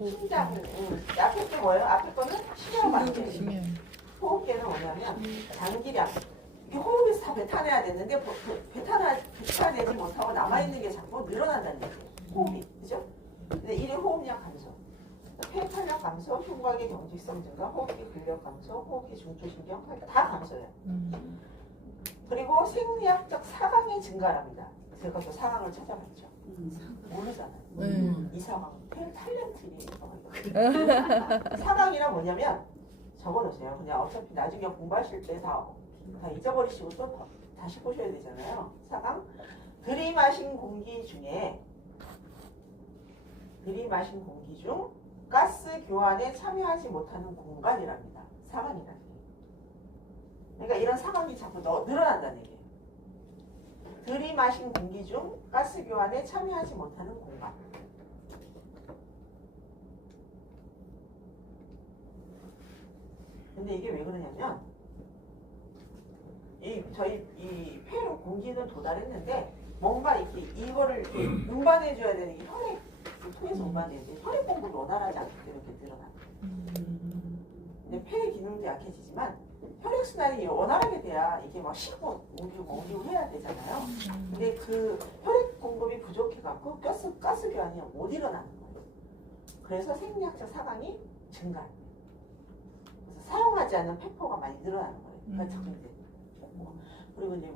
심장. 앞에 게 뭐예요? 앞에 거는 심혈관계. 심연. 호흡기는 뭐냐면 장기량. 이게 호흡에서 다 뱉어내야 되는데 뱉어내지 못하고 남아있는 게 자꾸 늘어난다는 얘기예요. 호흡이. 그죠? 근데 1위 호흡량 감소. 폐탄력 감소, 흉곽의 경직성 증가, 호흡기 근력 감소, 호흡기 중추신경, 그러니까 다 감소해요. 그리고 생리학적 사강의 증가랍니다. 제가 또 사강을 찾아봤죠. 모르잖아요. 이 사강, 탤런트니. 사강이란 뭐냐면 적어놓으세요. 그냥 어차피 나중에 공부하실 때 다 잊어버리시고 또 다시 보셔야 되잖아요. 사강, 들이마신 공기 중 가스 교환에 참여하지 못하는 공간이랍니다. 사강이라는 게. 그러니까 이런 사강이 자꾸 늘어난다는 얘기예요. 들이마신 공기 중 가스 교환에 참여하지 못하는 공간. 근데 이게 왜 그러냐면 저희 폐로 공기는 도달했는데 뭔가 이거를 운반해줘야 되는 게 혈액 통해서 운반되는데 혈액 공급이 원활하지 않기 때문에 이렇게 늘어나요. 근데 폐의 기능도 약해지지만 혈액 순환이 원활하게 돼야 이게 막 싣고 옮기고 해야 되잖아요. 근데 그 혈액 공급이 부족해갖고 가스 교환이 못 일어나는 거예요. 그래서 생리학적 사강이 증가해요. 그래서 사용하지 않는 폐포가 많이 늘어나는 거예요. 그러니까 자꾸 이제 그리고 이제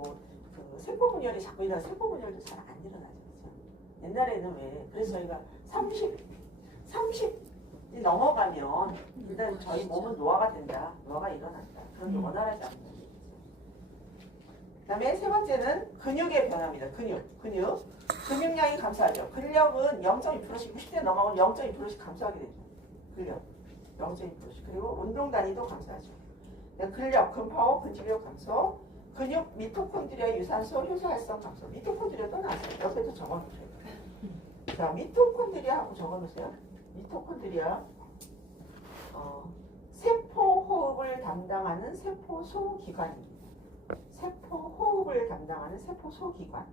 그 세포 분열이 자꾸 일어나 세포 분열도 잘 안 일어나죠. 그렇죠? 옛날에는 그래서 저희가 30이 넘어가면 일단 저희 몸은 노화가 된다. 노화가 일어난다. 그런 게 원활하지 않는 거죠. 그 다음에 세 번째는 근육의 변화입니다. 근육량이 감소하죠. 근력은 0.2%씩 90대 넘어가면 0.2%씩 감소하게 되죠. 근력 0.2%씩. 그리고 운동 단위도 감소하죠. 근력, 근파워, 근지력 감소, 근육 미토콘드리아 유산소 효소 활성 감소. 미토콘드리아 또 나왔어요. 옆에도 적어놓으세요. 자, 미토콘드리아하고 적어놓으세요. 미토콘드리아 세포 호흡을 담당하는 세포 소기관입니다. 세포 호흡을 담당하는 세포 소기관.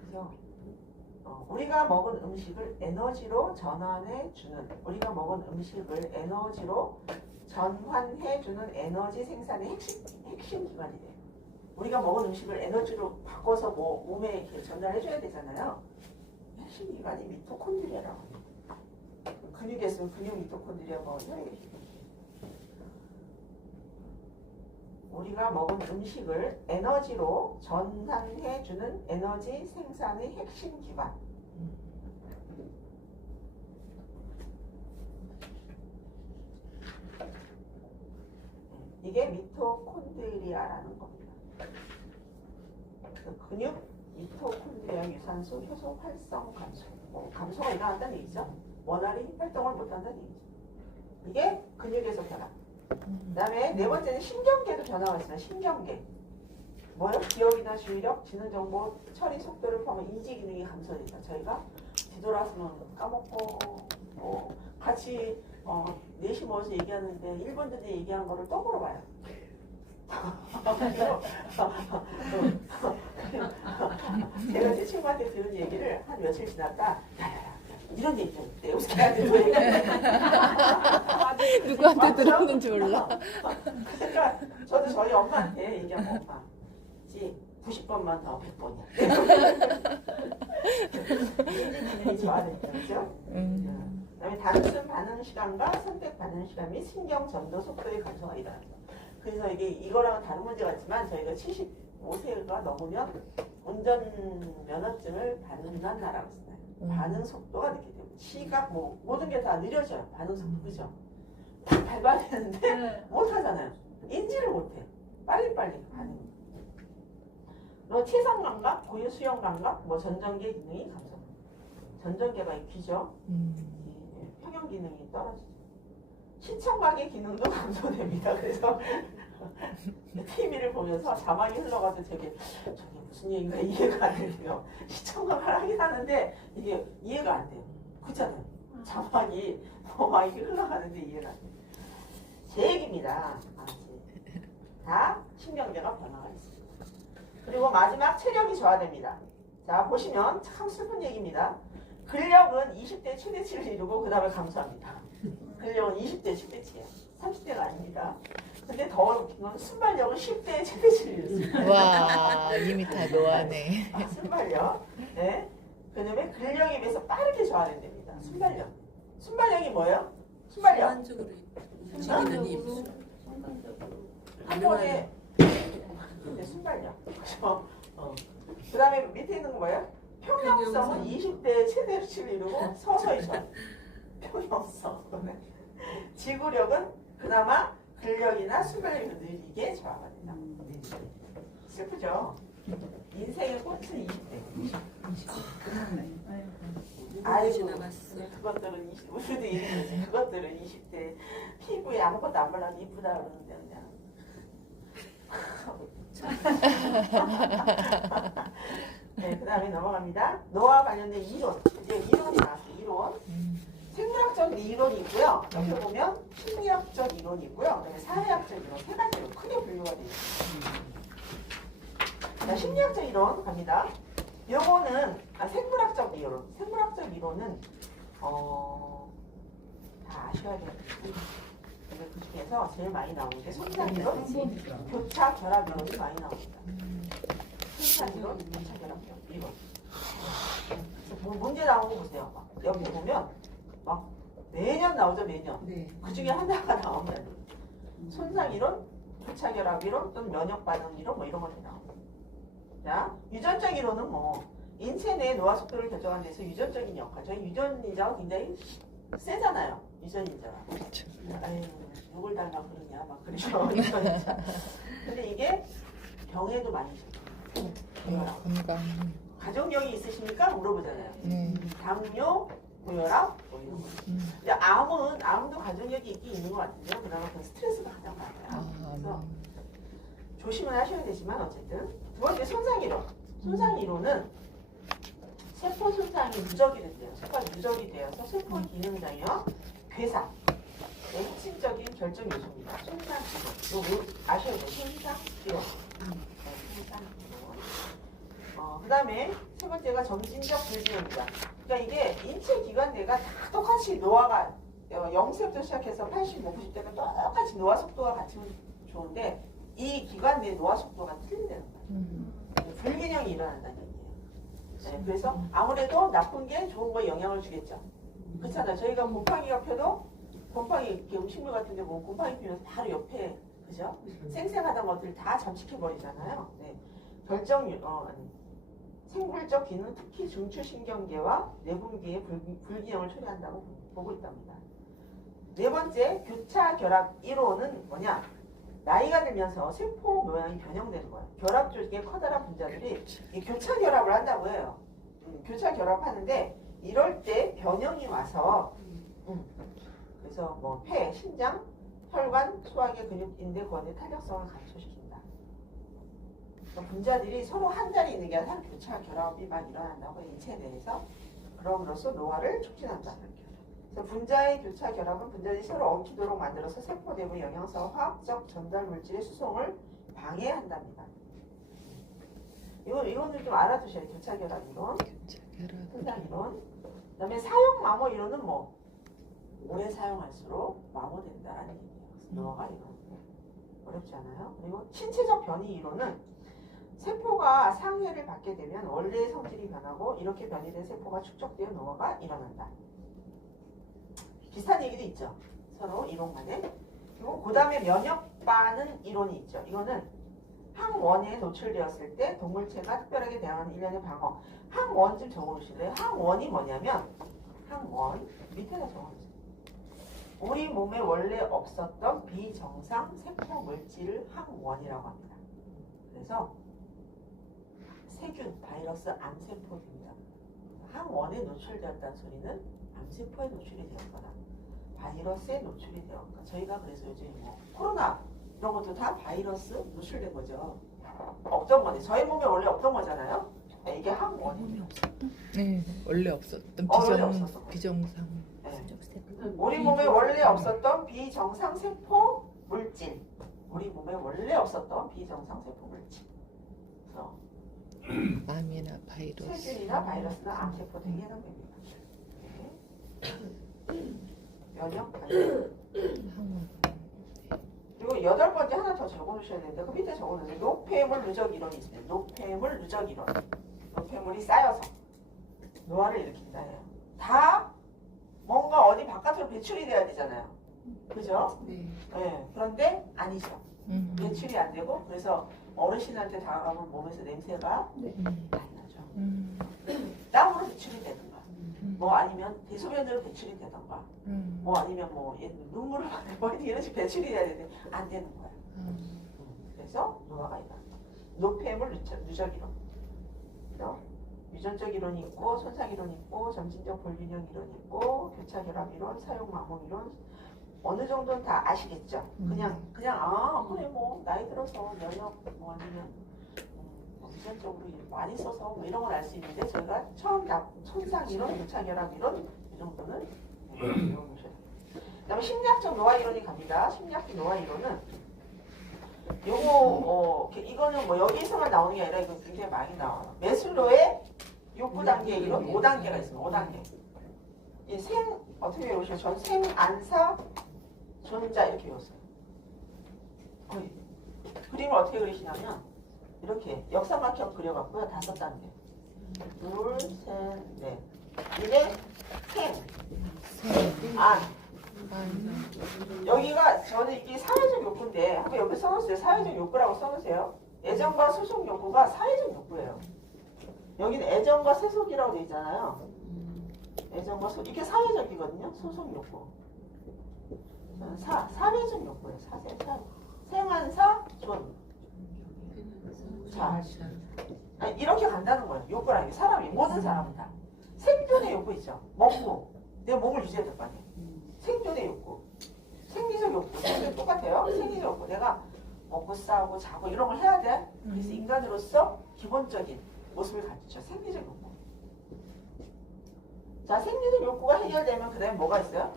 그래서 우리가 먹은 음식을 에너지로 전환해 주는 우리가 먹은 음식을 에너지로 전환해 주는 에너지 생산의 핵심 기관이래요. 우리가 먹은 음식을 에너지로 바꿔서 뭐 몸에 이렇게 전달해 줘야 되잖아요. 핵심 기관이 미토콘드리아라고 합니다. 근육에 있으면 근육 미토콘드리아가 혈액에 우리가 먹은 음식을 에너지로 전환해 주는 에너지 생산의 핵심 기관. 이게 미토콘드리아라는 겁니다. 그 근육 미토콘드리아 유산소 효소 활성 감소. 감소가 일어난다는 얘기죠. 원활히 활동을 못한다는 얘기죠. 이게 근육에서 변화. 그 다음에 네 번째는 신경계도 변화가 있어요. 신경계. 뭐요? 기억이나 주의력, 지능정보, 처리 속도를 포함한 인지 기능이 감소된다. 저희가 뒤돌아서면 까먹고 같이 넷이 모여서 얘기하는데 1분 전에 얘기한 거를 또 물어봐요. 제가 제 친구한테 들은 얘기를 한 며칠 지났다. 이런 얘기 좀 있대. 우스케한테 또 얘기해. 누구한테 들었는지 몰라. 그러니까 저도 저희 엄마한테 얘기하고 엄마, 90번만 더 100번이야. 인지기능이 저하되니까 그렇죠? 그다음에 단순 반응 시간과 선택 반응 시간 및 신경 전도 속도의 감소가 일어난다. 그래서 이게 이거랑은 다른 문제가 있지만 저희가 75세가 넘으면 운전 면허증을 받는다라고 했어요. 반응 속도가 늦게 되고 시각 모든 게 다 느려져요. 반응 속도 그죠? 딱 밟아야 되는데 못 하잖아요. 인지를 못해. 빨리빨리 반응. 체상 감각, 고유 수영 감각, 전정계 기능이 감소. 전정계가 귀죠. 평형 기능이 떨어지죠. 시청각의 기능도 감소됩니다. 그래서 TV를 보면서 자막이 흘러가도 저게 무슨 얘기인가 이해가 안 돼요. 시청각을 하긴 하는데 이게 이해가 안 돼요. 그렇잖아요. 자막이 막 이렇게 흘러가는데 이해가 안 돼요. 제 얘기입니다. 다 신경계가 변화가 있습니다. 그리고 마지막 체력이 저하됩니다. 자 보시면 참 슬픈 얘기입니다. 근력은 20대 최대치를 이루고 그 다음에 감소합니다. 근력은 20대 최대치예요. 30대가 아닙니다. 근데 더 웃긴 건 순발력은 10대 최대치를 이뤘습니다. 와, 이미 다 노하네. 순발력. 네. 그다음에 근력에 비해서 빠르게 저하된답니다. 순발력. 순발력이 뭐예요? 순발력. 순간적으로 움직이는 힘. 한 번에 근데 순발력. 그렇죠? 그 다음에 밑에 있는 거 뭐예요? 평형성은 20대 최대치를 이루고 서서히 저. 평형성. 지구력은 그나마 근력이나 순발력이 느리게 저하가 된다. 슬프죠? 인생의 꽃은 20대. 아유 지나갔어. 그것들은 우리도 이런 거지. 그것들은 20대 피부에 아무것도 안 발라도 이쁘다 그러는데 그냥. 네, 그 다음에 넘어갑니다. 노화 관련된 이론. 이제 이론이 나왔어요. 이론. 생물학적 이론이 있고요. 여기 보면 심리학적 이론이 있고요. 그다음에 사회학적 이론 세 가지로 크게 분류가 되어 있습니다. 자, 심리학적 이론 갑니다. 요거는 생물학적 이론. 생물학적 이론은 다 아셔야 돼요. 그 중에서 제일 많이 나오는 게 손상 이론, 교차 결합 이론이 많이 나옵니다. 손상 이론, 교차 결합 이론. 뭐 문제 나온 거 보세요. 여기 보면 막 매년 나오죠, 매년. 그 중에 하나가 나오면 손상 이론, 교차 결합 이론 또는 면역 반응 이론 뭐 이런 것들이 나옵니다. 자, 유전적 이론은 인체 내 노화 속도를 결정하는 데서 유전적인 역할. 저희 유전인자가 굉장히 세잖아요. 유전인자가. 아유, 누굴 닮아 그러냐 막 그러죠. 유전인자. 근데 이게 병에도 많이 있어요. 건강. 가족력이 있으십니까? 물어보잖아요. 네. 당뇨, 고혈압, 뭐 이런 거. 근데 암도 가족력이 있긴 있는 것 같은데요. 그나마 그 스트레스가 가장 많아요. 그래서 조심을 하셔야 되지만 어쨌든 두 번째 손상 이론. 손상 이론은 세포 손상이 누적이 된대요. 세포가 누적이 되어서 세포 기능장애와 괴사 의 핵심적인 결정 요소입니다. 손상 이론. 이거 아셔야 돼요. 손상 이론. 손상 이론. 그 다음에 세 번째가 점진적 불균형입니다. 그러니까 이게 인체 기관 내가 다 똑같이 노화가 0세부터 시작해서 80, 90대가 똑같이 노화 속도가 같으면 좋은데 이 기관 내 노화 속도가 틀린다는 거예요. 불균형이 일어난다는 얘기예요. 네, 그래서 아무래도 나쁜 게 좋은 거에 영향을 주겠죠. 그렇잖아요. 저희가 곰팡이가 펴도 곰팡이 이렇게 음식물 같은 데 보면 곰팡이 피면서 바로 옆에 그죠? 생생하던 것들을 다 잠식해 버리잖아요. 네. 생물적 기능 특히 중추신경계와 내분기의 불균형을 초래한다고 보고 있답니다. 네 번째 교차 결합 이론은 뭐냐? 나이가 들면서 세포 모양이 변형되는 거예요. 결합 조직의 커다란 분자들이 이 교차 결합을 한다고 해요. 교차 결합하는데 이럴 때 변형이 와서 그래서 뭐 폐, 신장, 혈관, 소화기 근육, 인대, 건의 탄력성을 감소시킨다. 그러니까 분자들이 서로 한 자리에 있는 게 아니라 교차 결합이 막 일어난다고 인체 내에서 그럼으로써 노화를 촉진한다. 그래서 분자의 교차 결합은 분자들이 서로 엉키도록 만들어서 세포 내부 영양소와 화학적 전달 물질의 수송을 방해한답니다. 이거는 좀 알아두셔야 돼요. 교차 결합 이론, 분산 이론. 그다음에 사용 마모 이론은 뭐 오래 사용할수록 마모된다라는 얘기예요. 노화가 일어나요. 어렵지 않아요? 그리고 신체적 변이 이론은 세포가 상해를 받게 되면 원래의 성질이 변하고 이렇게 변이된 세포가 축적되어 노화가 일어난다. 비슷한 얘기도 있죠. 서로 이론 간에. 그리고 그 다음에 면역 반응 이론이 있죠. 이거는 항원에 노출되었을 때 동물체가 특별하게 대응하는 일련의 방어. 항원 좀 적어주실래요? 항원이 뭐냐면 항원 밑에다 적어주세요. 우리 몸에 원래 없었던 비정상 세포 물질을 항원이라고 합니다. 그래서 세균, 바이러스, 암세포입니다. 항원에 노출되었다는 소리는 암세포에 노출이 되었거나 바이러스에 노출이 되었거나 저희가 그래서 요즘 뭐 코로나 이런 것도 다 바이러스 노출된 거죠. 없던 건데 저희 몸에 원래 없던 거잖아요. 네, 이게 항원이에요. 네, 원래 없었던 원래 없었어. 비정상. 네. 우리 몸에 원래 없었던 비정상 세포 물질. 우리 몸에 원래 없었던 비정상 세포 물질. 그래서 암이나 바이러스. 세균이나 바이러스나 암세포 등이 해당됩니다. 네. 면역 반응. 항원. 그리고 여덟 번째 하나 더 적어주셔야 되는데 그 밑에 적어놓으세요. 노폐물 누적 이론이 있습니다. 노폐물 누적 이론. 노폐물이 쌓여서 노화를 일으킨다 해요. 다 뭔가 어디 바깥으로 배출이 돼야 되잖아요. 그죠? 네. 네. 그런데 아니죠. 배출이 안 되고 그래서 어르신한테 다가가면 몸에서 냄새가 많이 나죠. 땀으로 배출이 되든가 뭐 아니면 대소변으로 배출이 되든가 뭐 아니면 뭐 눈물을 뭐 이런 식으로 배출이 돼야 되는데 안 되는 거예요. 그래서 노화가 일어난다. 노폐물 누적 이론. 그래서 유전적 이론이 있고 손상 이론이 있고 점진적 불균형 이론이 있고 교차 결합 이론, 사용 마모 이론 어느 정도는 다 아시겠죠? 그냥 그래 뭐 나이 들어서 면역 뭐 아니면 뭐 유전적으로 많이 써서 뭐 이런 걸 알 수 있는데 저희가 처음 손상 이론, 교차 결합 이론 이 정도는 배워보셔야 돼요. 그다음에 심리학적 노화 이론이 갑니다. 심리학적 노화 이론은 요거 이거는 뭐 여기서만 나오는 게 아니라 이거 굉장히 많이 나와요. 메슬로의 욕구 단계 이론 5단계가 있습니다. 5단계. 이 어떻게 외우셔요? 전 생안사 존자 이렇게 외웠어요. 그림을 어떻게 그리시냐면 이렇게 역삼각형 그려갖고요. 5단계. 둘, 셋, 넷. 이게 안. 여기가 저는 이게 사회적 욕구인데 한번 여기 써놓으세요. 사회적 욕구라고 써놓으세요. 애정과 소속 욕구가 사회적 욕구예요. 여기는 애정과 세속이라고 되어 있잖아요. 애정과 소속 이게 사회적이거든요. 소속 욕구. 사회적 욕구예요. 생안사 존. 자, 아니, 이렇게 간다는 거예요. 욕구라는 게 사람이 모든 사람은 다 생존의 욕구 있죠. 먹고 내 몸을 유지해야 될 거 아니에요. 생존의 욕구, 생리적 욕구, 똑같아요. 생리적 욕구, 내가 먹고 싸고 자고 이런 걸 해야 돼. 그래서 인간으로서 기본적인 모습을 갖추죠. 생리적 욕구. 자, 생리적 욕구가 해결되면 그 다음에 뭐가 있어요?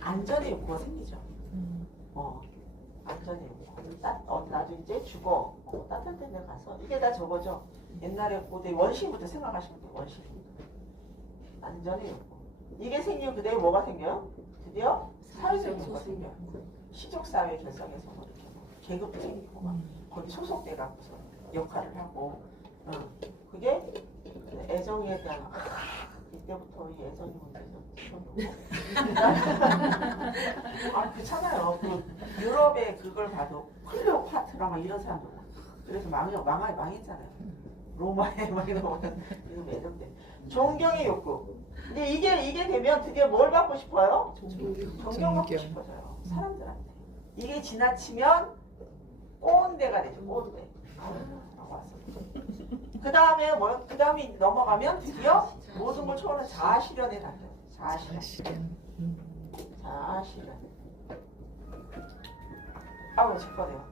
안전의 욕구가 생기죠. 안전해. 나도 이제 죽어. 따뜻한 데 가서 이게 다 저거죠. 옛날에 고대 원시부터 생각하시면 돼요. 원시부터. 안전해 욕구. 이게 생기면 그대로 뭐가 생겨요? 드디어 사회적 욕구가 생겨요. 시족사회 결성에서 뭐 이렇게 뭐 계급도 생기고 막 거기 소속돼 갖고서 역할을 하고 그게 애정에 대한 이때부터 이 애정이 문제죠. 그렇잖아요. 그 유럽의 그걸 봐도 클레오파트라 막 이런 사람들 그래서 망했잖아요. 로마에 막 이런 애정 때 존경의 욕구. 근데 이게 되면 드디어 뭘 받고 싶어요? 존경받고 싶어져요. 사람들한테. 이게 지나치면 꼰대가 되죠. 꼰대. 그 다음에 뭐요? 그 다음에 넘어가면 드디어 모든 걸 초월한 자아실현에 닿아요. 자아실현. 자아실현. 아우 짚어내요.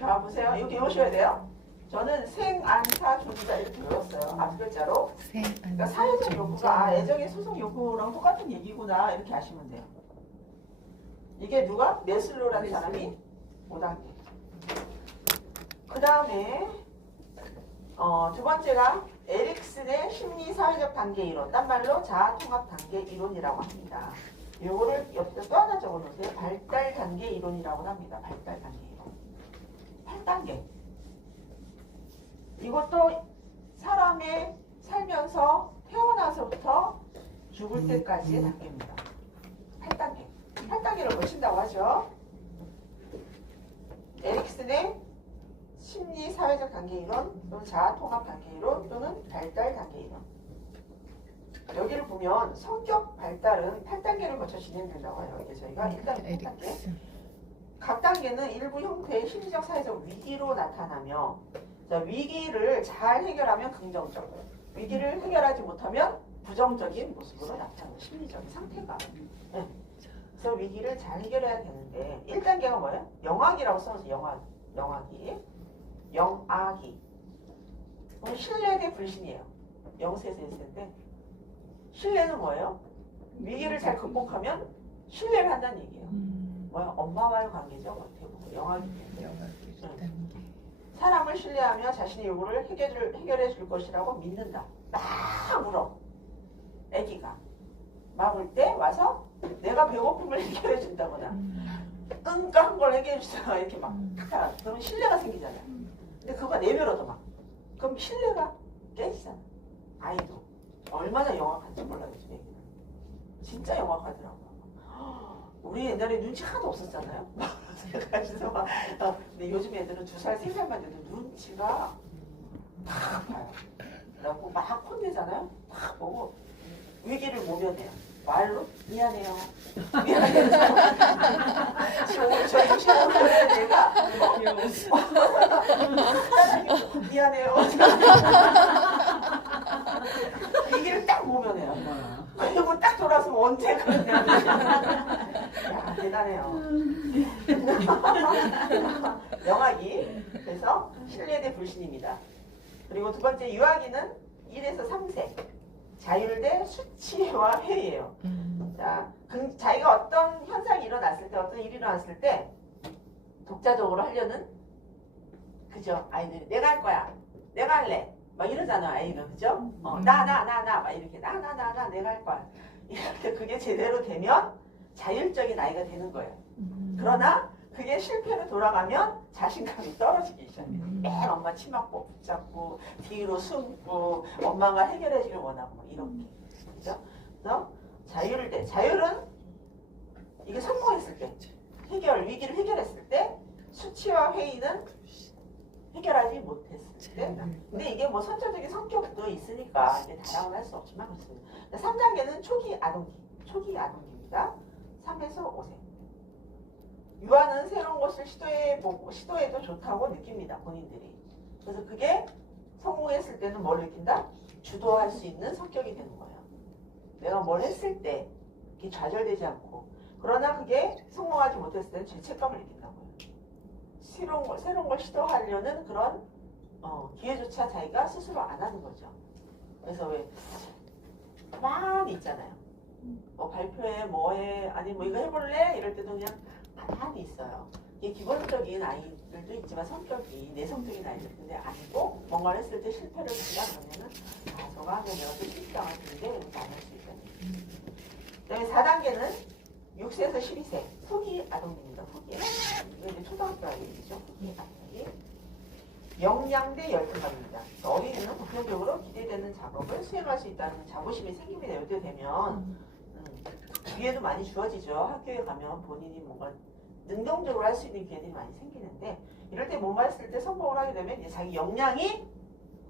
자 보세요. 여기 오셔야 돼요. 저는 생안사 존자 이렇게 외웠어요. 앞글자로. 그러니까 사회적 욕구가 애정의 소속 욕구랑 똑같은 얘기구나 이렇게 아시면 돼요. 이게 누가? 메슬로라는 사람이 5단계. 그 다음에 두 번째가 에릭슨의 심리 사회적 단계 이론, 딴 말로 자아 통합 단계 이론이라고 합니다. 요거를 옆에 또 하나 적어놓으세요. 발달 단계 이론이라고 합니다. 발달 단계 이론. 8단계. 이것도 사람의 살면서 태어나서부터 죽을 때까지의 단계입니다. 8단계. 8단계를 거친다고 하죠. 에릭슨의 심리 사회적 단계 이론 또는 자아 통합 단계 이론 또는 발달 단계 이론. 여기를 보면 성격 발달은 8단계를 거쳐 진행된다고 해요. 이게 저희가 1단계, 8단계. 각 단계는 일부 형태의 심리적 사회적 위기로 나타나며 위기를 잘 해결하면 긍정적, 위기를 해결하지 못하면 부정적인 모습으로 나타나는 심리적인 상태가. 네. 그래서 위기를 잘 해결해야 되는데 1단계가 뭐예요? 영악이라고 써서 영악이. 영악이. 신뢰에 대해 불신이에요. 0세에서 1세 때. 신뢰는 뭐예요? 위기를 잘 극복하면 신뢰를 한다는 얘기예요. 뭐야? 엄마와의 관계죠. 뭐 대부분 영악이. 사람을 신뢰하며 자신의 요구를 해결해 줄 것이라고 믿는다. 막 울어. 애기가. 막 울 때 와서 내가 배고픔을 해결해 준다거나 끙끙한 걸 해결해 주다가 이렇게 막 그러면 신뢰가 생기잖아요. 근데 그거 내밀어도 막 그럼 신뢰가 깨지잖아. 아이도 얼마나 영악한지 몰라요. 애기는 진짜 영악하더라고요. 우리 옛날에 눈치 하나도 없었잖아요. 그래서 막 근데 요즘 애들은 2살, 3살만 돼도 눈치가 다 봐요. 그래갖고 막 혼내잖아요. 딱 보고 위기를 모면해요. 말로 미안해요. 미안해요. 저희 25살에 내가 미안해요. 위기를 딱 모면해요. 그리고 딱 돌아서면 언제 그러냐면 야 대단해요. 영악이. 그래서 신뢰에 대해 불신입니다. 그리고 두 번째 유아기는 1에서 3세. 자율 대 수치와 회의예요. 자, 자기가 어떤 현상이 일어났을 때, 어떤 일이 일어났을 때 독자적으로 하려는 그죠? 아이들이 내가 할 거야, 내가 할래, 막 이러잖아 아이가 그죠? 나 막 이렇게 나 내가 할 거야. 이렇게 그게 제대로 되면 자율적인 아이가 되는 거예요. 그러나 그게 실패로 돌아가면 자신감이 떨어지기 시작해요. 맨 엄마 치마꼭 붙잡고 뒤로 숨고 엄마가 해결해 주길 원하고 이렇게. 그죠? 그래서 자율은 이게 성공했을 때 위기를 해결했을 때 수치와 회의는 해결하지 못했을 때. 근데 이게 뭐 선천적인 성격도 있으니까 이제 다양을 할 수 없지만 그렇습니다. 3단계는 초기 아동기입니다. 3에서 5세. 유아는 새로운 것을 시도해도 좋다고 느낍니다. 본인들이. 그래서 그게 성공했을 때는 뭘 느낀다? 주도할 수 있는 성격이 되는 거예요. 내가 뭘 했을 때 이렇게 좌절되지 않고. 그러나 그게 성공하지 못했을 때는 죄책감을 느낀다고요. 새로운 걸 시도하려는 그런 기회조차 자기가 스스로 안 하는 거죠. 그래서 왜 많이 있잖아요. 뭐 발표해 뭐해 아니 뭐 이거 해볼래 이럴 때도 그냥 가만히 있어요. 이게 기본적인 아이들도 있지만 성격이 내성적인 아이들인데 아니고 뭔가를 했을 때 실패를 한다 그러면은 저거 하면 내가 또 실수당할 텐데 이렇게 안 할 수 있잖아요. 그다음에 4단계는 6세에서 12세 후기 아동입니다. 후기. 이거 이제 초등학교 아이들이죠. 후기 아동이. 역량대 열등감입니다. 어린이는 보편적으로 기대되는 작업을 수행할 수 있다는 자부심이 생깁니다. 이때 되면 기회도 많이 주어지죠. 학교에 가면 본인이 뭔가 능동적으로 할 수 있는 기회들이 많이 생기는데 이럴 때 뭔가 했을 때 성공을 하게 되면 이제 자기 역량이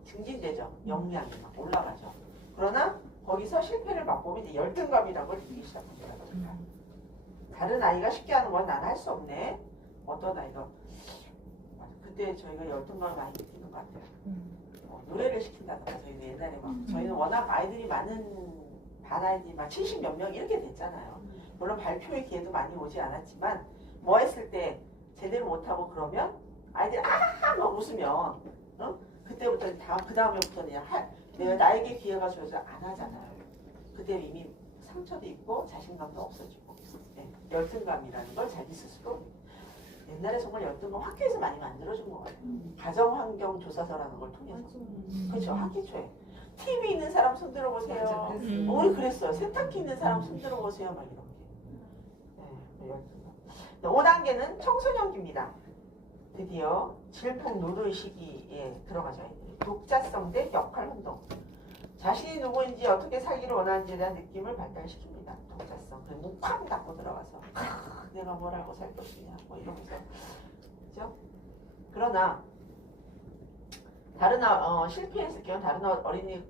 증진되죠. 역량이 막 올라가죠. 그러나 거기서 실패를 맛보면 이제 열등감이라는 걸 느끼기 시작합니다. 다른 아이가 쉽게 하는 건 난 할 수 없네. 어떤 아이가 그때 저희가 열등감을 많이 느끼는 것 같아요. 노래를 시킨다던가 저희는 옛날에 막 저희는 워낙 아이들이 많은 반 아이들이 막 70 몇 명 이렇게 됐잖아요. 물론 발표의 기회도 많이 오지 않았지만 뭐 했을 때 제대로 못하고 그러면 아이들이 막 웃으면 그때부터 그 다음에부터는 내가 나에게 기회가 주어져 안 하잖아요. 그때 이미 상처도 있고 자신감도 없어지고 네, 열등감이라는 걸 자기 스스로 옛날에 정말 열등감 학교에서 많이 만들어준 것 같아요. 가정환경조사서라는 걸 통해서 그렇죠. 학기 초에 TV 있는 사람 손 들어보세요. 우리 그랬어요. 세탁기 있는 사람 손 들어보세요. 막 이런 게. 네, 열등감. 5단계는 청소년기입니다. 드디어 질풍노도의 시기에 들어가죠. 독자성 대 역할 운동. 자신이 누구인지 어떻게 살기를 원하는지에 대한 느낌을 발달시킵니다. 독자성. 그리고 쾅 닫고 들어가서 내가 뭘 하고 살 것이냐 뭐 이러면서 그죠? 그러나 다른 실패했을 경우 다른 어린이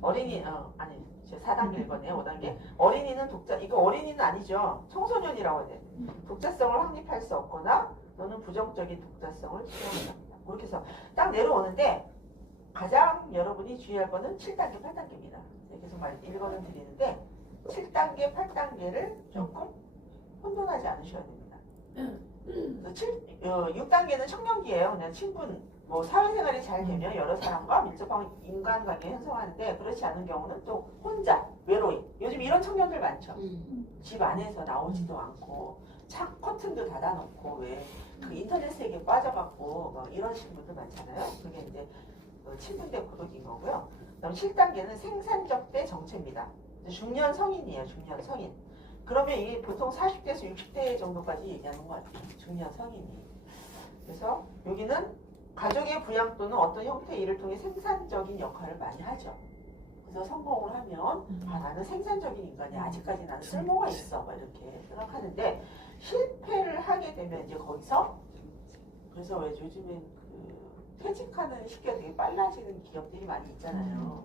어린이 아니 제 4단계 읽었네요. 5단계 어린이는 이거 어린이는 아니죠. 청소년이라고 해야 돼. 독자성을 확립할 수 없거나 또는 부정적인 독자성을 취하합니다. 그렇게 해서 딱 내려오는데 가장 여러분이 주의할 거는 7단계, 8단계입니다. 계속 읽어는 드리는데 7단계, 8단계를 조금 혼돈하지 않으셔야 됩니다. 6단계는 청년기예요. 그냥 친분, 뭐 사회생활이 잘 되면 여러 사람과 밀접한 인간관계 형성하는데 그렇지 않은 경우는 또 혼자, 외로이. 요즘 이런 청년들 많죠. 집 안에서 나오지도 않고 창 커튼도 닫아놓고 왜 그 인터넷 세계에 빠져갖고 막 이러시는 분들 많잖아요. 그게 이제 7분대 고독인 거고요. 그다음 7단계는 생산적 대 정체입니다. 중년 성인이에요. 중년 성인. 그러면 이게 보통 40대에서 60대 정도까지 얘기하는 것 같아요. 중년 성인이. 그래서 여기는 가족의 부양 또는 어떤 형태의 일을 통해 생산적인 역할을 많이 하죠. 그래서 성공을 하면 나는 생산적인 인간이야. 아직까지 나는 쓸모가 있어. 막 이렇게 생각하는데 실패를 하게 되면 이제 거기서 그래서 왜 요즘엔 퇴직하는 시기가 되게 빨라지는 기업들이 많이 있잖아요.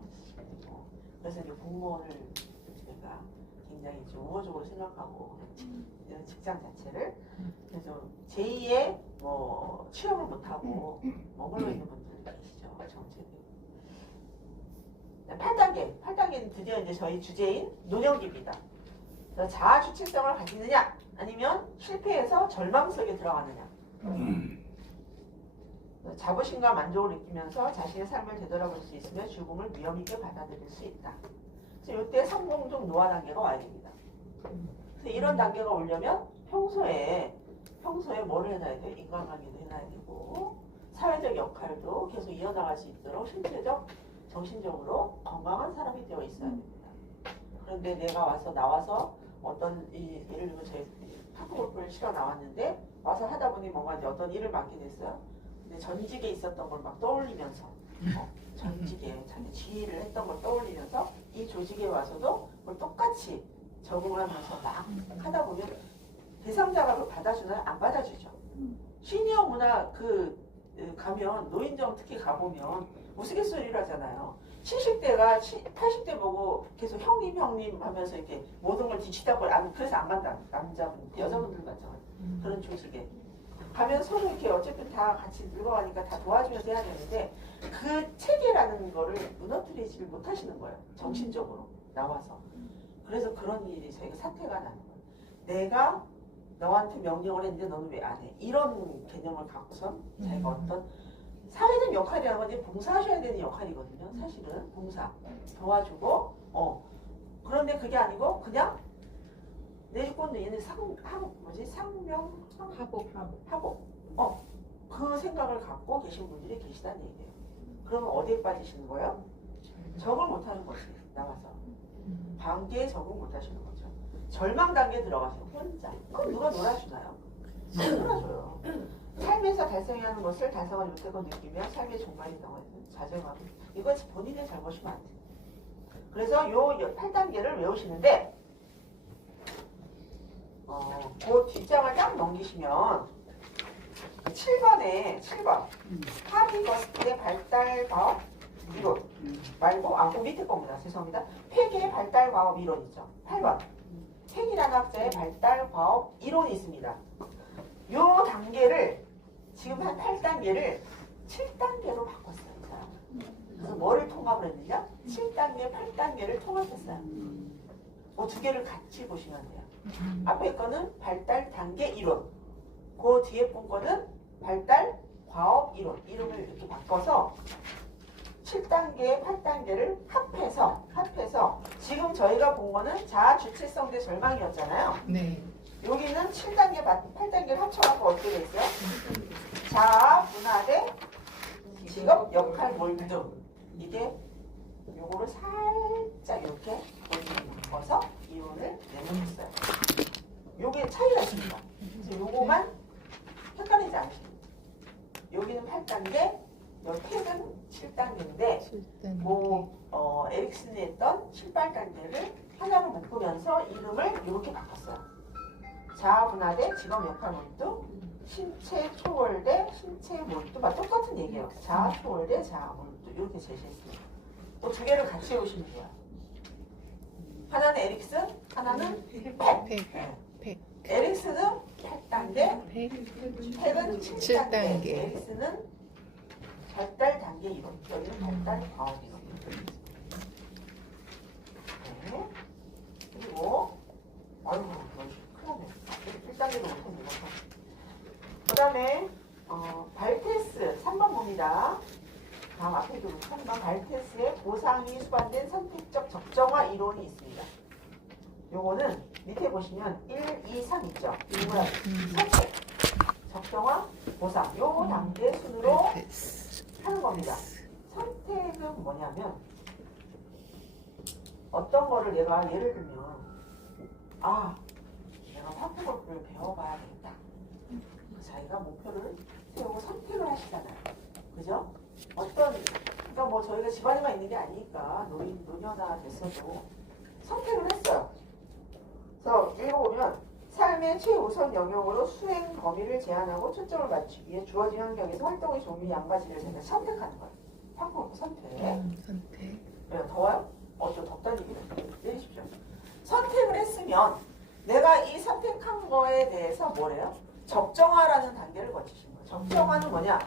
그래서 이제 공무원을 제가 굉장히 좀 우호적으로 생각하고 이런 직장 자체를 그래서 제2의 뭐 취업을 못하고 머물러 있는 분들이 계시죠. 정체들. 8단계는 드디어 이제 저희 주제인 노년기입니다. 그래서 자아 주체성을 가지느냐 아니면 실패해서 절망 속에 들어가느냐. 자부심과 만족을 느끼면서 자신의 삶을 되돌아볼 수 있으며 죽음을 위험 있게 받아들일 수 있다. 그래서 이때 성공 중 노화 단계가 와야 됩니다. 그래서 이런 단계가 오려면 평소에 뭐를 해놔야 돼요? 인간관계도 해놔야 되고 사회적 역할도 계속 이어나갈 수 있도록 신체적, 정신적으로 건강한 사람이 되어 있어야 됩니다. 그런데 내가 나와서 어떤 예를 들면 저희 탁구골프를 치러 나왔는데 와서 하다 보니 뭔가 이제 어떤 일을 맡게 됐어요. 근데 전직에 있었던 걸 막 떠올리면서 전직에 자기 지휘를 했던 걸 떠올리면서 이 조직에 와서도 그걸 똑같이 적응을 하면서 막 하다 보면 대상자가 그걸 받아주나요? 안 받아주죠. 시니어 문화 가면 노인정 특히 가보면 우스갯소리를 하잖아요. 70대가 80대 보고 계속 형님 하면서 이렇게 모든 걸 뒤치다고 그래서 안 간다. 남자분들, 여자분들 마찬가지. 그런 조직에 가면 서로 이렇게 어쨌든 다 같이 늙어가니까 다 도와주면서 해야 되는데 그 체계라는 거를 무너뜨리지 못하시는 거예요. 정신적으로 나와서. 그래서 그런 일이 저희가 사태가 나는 거예요. 내가 너한테 명령을 했는데 너는 왜 안 해? 이런 개념을 갖고선 자기가 어떤 사회적 역할이라는 건 이제 봉사하셔야 되는 역할이거든요. 사실은 봉사 도와주고 그런데 그게 아니고 그냥 내주권도 얘는 상명 하고 그 생각을 갖고 계신 분들이 계시다는 얘기예요. 그러면 어디에 빠지시는 거예요? 적응 못하는 거지. 나와서 관계에 적응 못하시는 거죠. 절망 단계에 들어가세요. 혼자. 그럼 누가 놀아주나요? 안 놀아줘요. 삶에서 달성해야 하는 것을 달성하지 못하고 느끼며 삶의 종말이 나와있는 좌절감이 이거 본인의 잘못이면 안 돼요. 그래서 요 8단계를 외우시는데 그 뒷장을 딱 넘기시면 7번 하비거스트의 발달 과업 이론 말고 그 밑에 겁니다. 죄송합니다. 팩의 발달 과업 이론 있죠. 8번 팩이라는 학자의 발달 과업 이론이 있습니다. 요 단계를 지금 한 8단계를 7단계로 바꿨어요. 그래서 뭐를 통합을 했느냐? 7단계, 8단계를 통합했어요. 두 개를 같이 보시면 돼요. 앞에 거는 발달 단계 이론, 그 뒤에 거는 발달 과업 이론, 이름을 이렇게 바꿔서 7단계, 8단계를 합해서 지금 저희가 본 거는 자아 주체성 대 절망이었잖아요. 네. 여기는 7단계, 8단계를 합쳐갖고 어떻게 됐어요? 자아, 문화 대 직업, 역할, 몰두. 이게 요거를 살짝 이렇게 바꿔서 이론을 내놓았어요. 요게 차이가 있습니다. 그래서 요거만 헷갈리지 않으십니다. 여기는 8단계, 여기 팩은 7단계인데 에릭슨이 했던 7, 8단계를 하나로 묶으면서 이름을 이렇게 바꿨어요. 자아, 문화 대 직업, 역할, 몰두, 신체 초월 대 신체 몰두, 똑같은 얘기예요. 자아 초월 대 자아 몰두 이렇게 제시했습니다. 또 두 개를 같이 외우시면 돼요. 하나는 에릭슨, 하나는 팩. 에릭슨은 8단계, 팩은 7단계. 에릭슨은 발달 단계 이론, 여기는 발달 과업 이론. 네. 그리고 아이고 큰일났네. 1단계도 못했네요. 그 다음에 발테스 3번 봅니다. 다음 앞에 두고 3번 발테스의 보상이 수반된 선택적 적정화 이론이 있습니다. 요거는 밑에 보시면 1, 2, 3 있죠. 선택, 적정화, 보상 요 단계 순으로 하는 겁니다. 선택은 뭐냐면 어떤 거를 내가 예를 들면 내가 화투골프를 배워봐야 되겠다. 자기가 목표를 세우고 선택을 하시잖아요. 그죠? 그러니까 뭐 저희가 집안에만 있는 게 아니니까 노년화 됐어도 선택을 했어요. 그래서 읽어보면 삶의 최우선 영역으로 수행 범위를 제한하고 초점을 맞추기 위해 주어진 환경에서 활동의 종류 양가지를 선택하는 거예요. 화투골프 선택. 선택. 왜요? 더워요? 좀 덥다는 얘기를 내리십시오. 선택을 했으면 내가 이 선택한 거에 대해서 뭐래요? 적정화라는 단계를 거치신 거예요. 적정화는 뭐냐?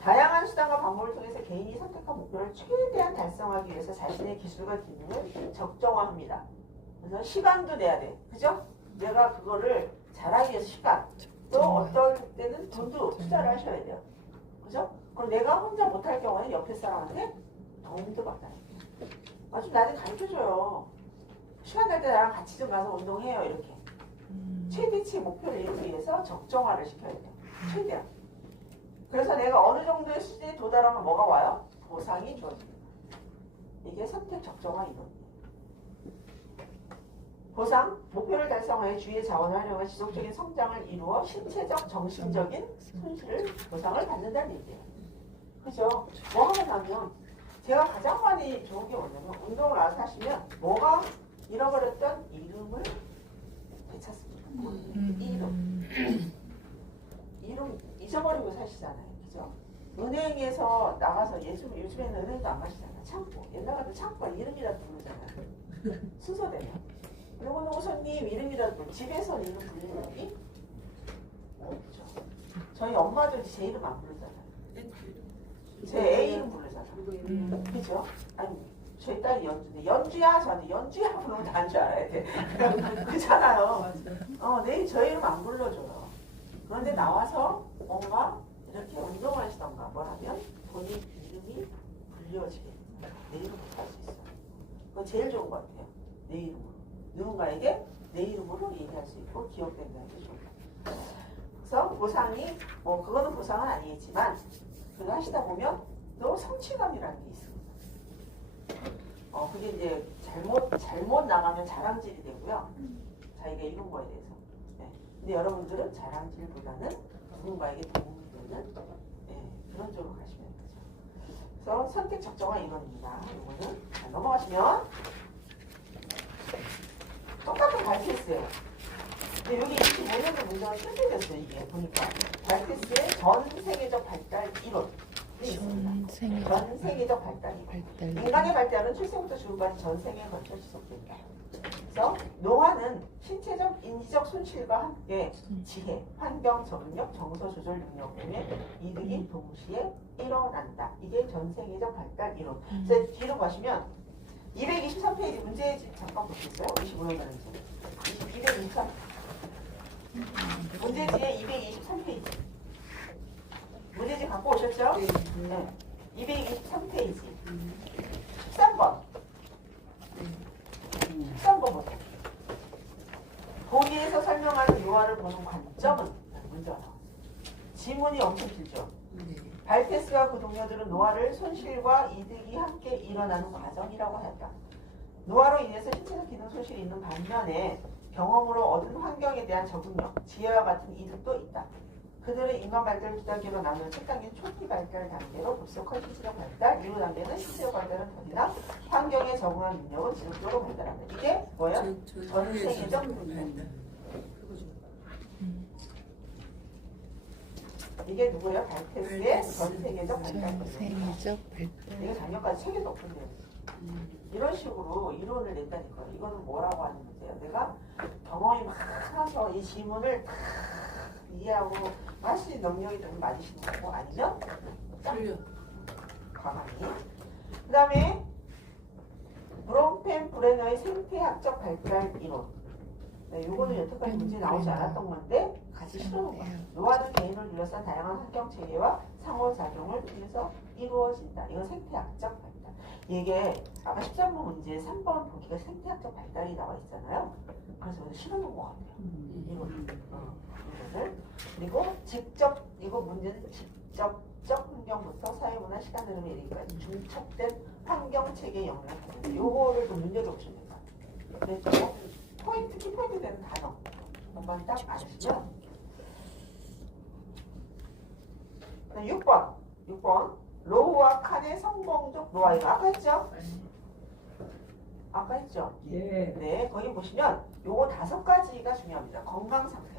다양한 수단과 방법을 통해서 개인이 선택한 목표를 최대한 달성하기 위해서 자신의 기술과 기능을 적정화합니다. 그래서 시간도 내야 돼. 그죠? 내가 그거를 잘하기 위해서 시간. 또 어떨 때는 돈도 투자를 하셔야 돼요. 그죠? 그럼 내가 혼자 못할 경우에는 옆에 사람한테 도움도 받아요. 좀 나한테 가르쳐줘요. 시간 날 때 나랑 같이 좀 가서 운동해요. 이렇게. 최대치 목표를 이루기 위해서 적정화를 시켜야 돼요. 최대한. 그래서 내가 어느 정도의 수준에 도달하면 뭐가 와요? 보상이 주어집니다. 이게 선택 적정화 이론이에요. 보상, 목표를 달성하여 주위의 자원을 활용해 지속적인 성장을 이루어 신체적, 정신적인 손실을 보상을 받는다는 얘기예요. 그죠? 뭐 하고 나면 제가 가장 많이 좋은 게 뭐냐면 운동을 알아서 하시면 뭐가 잃어버렸던 이름을 되찾습니다. 이름 잊어버리고 사시잖아요. 그죠? 은행에서 나가서 요즘에는 은행도 안 가시잖아요. 창고. 옛날 같은 창고가 이름이라도 부르잖아요. 순서대로. 요거는 손님 이름이라도 부르고 집에서 이름 부르는 분이 없죠. 저희 엄마도 제 이름 안 부르잖아요. 제 애 이름 부르잖아요. 그죠? 아니 저희 딸이 연주인데 연주야 저한테 연주야 부르면 다 줄 알아야 돼. 그렇잖아요. 저희 이름 안 불러줘요. 그런데 나와서 뭔가 이렇게 운동하시던가 뭘 하면 본인 이름이 불려지게 내 이름 못할 수 있어요. 그건 제일 좋은 것 같아요. 내 이름으로. 누군가에게 내 이름으로 얘기할 수 있고 기억된다는 게 좋아요. 그래서 보상이 뭐 그거는 보상은 아니겠지만 그거 하시다 보면 또 성취감이라는 게 있습니다. 그게 이제 잘못 나가면 자랑질이 되고요. 자기가 이룬 거에 대해서. 네. 근데 여러분들은 자랑질보다는 누군가에게 도움이 되는 그런 쪽으로 가시면 되죠. 그래서 선택 적정화 이론입니다. 이거는 자, 넘어가시면 똑같은 발테스예요. 근데 여기 25년도 문제가 실패됐어요. 이게 보니까 발테스의 전 세계적 발달 이론. 전 세계적 전 세계적 발달 이론. 발달. 인간의 발달은 출생부터 죽음까지 전 세계에 걸쳐 지속된다. 그래서 노화는 신체적, 인지적 손실과 함께 지혜, 환경 적응력, 정서 조절 능력 등의 이득이 동시에 일어난다. 이게 전 세계적 발달 이론. 그래서 뒤로 가시면 223페이지 문제집 잠깐 보시겠어요? 25년 문제. 223. 문제지에 223페이지. 문제집 갖고 오셨죠? 네. 223페이지. 13번. 13번 보세요. 보기에서 설명하는 노화를 보는 관점은 문제가 나왔어요. 지문이 엄청 길죠. 발테스와 그 동료들은 노화를 손실과 이득이 함께 일어나는 과정이라고 하였다. 노화로 인해서 신체적 기능 손실이 있는 반면에 경험으로 얻은 환경에 대한 적응력, 지혜와 같은 이득도 있다. 그들은 인간 발달 두 단계로 나누어 첫 단계는 초기 발달 단계로 급속한 신체적 발달, 이후 단계는 신체적 발달은 더디나 환경에 적응한 능력은 지속적으로 발달한다. 이게 뭐야? 전 세계적 발달. 이게 누구예요? 발테스의 전 세계적 발달. 전 세계적 발달. 이거 작년까지 책에도 없던데요. 이런 식으로 이론을 낸다니까. 이거는 뭐라고 하는 문제예요? 내가 경험이 많아서 이 지문을 다 이해하고 할 수 있는 능력이 좀 맞으시는 거고 아니면 틀려. 가만히. 그 다음에 브롬펜 브레너의 생태학적 발달 이론. 네, 요거는 여태까지 문제 나오지 않았던 건데 같이 실어놓은 거예요. 노화는 개인을 둘러싼 다양한 환경 체계와 상호작용을 통해서 이루어진다. 이건 생태학적 발달. 이게 아까 13번 문제 3번 보기가 생태학적 발달이 나와 있잖아요. 그래서 여기 실어놓은 것 같아요. 이거를. 그리고 직접, 이거 문제는 직접적 환경부터 사회문화 시간 흐름에 이르기까지 중첩된 환경 체계 영역인데 요거를 좀 문제로 보시면 됩니다. 그래서 포인트, 키포인트 되는 단어 한번 딱 아시면 6번 로우와 칸의 성공적 노화. 이거 아까 했죠? 아까 했죠? 예. 네, 거기 보시면 요거 5가지가 중요합니다. 건강 상태,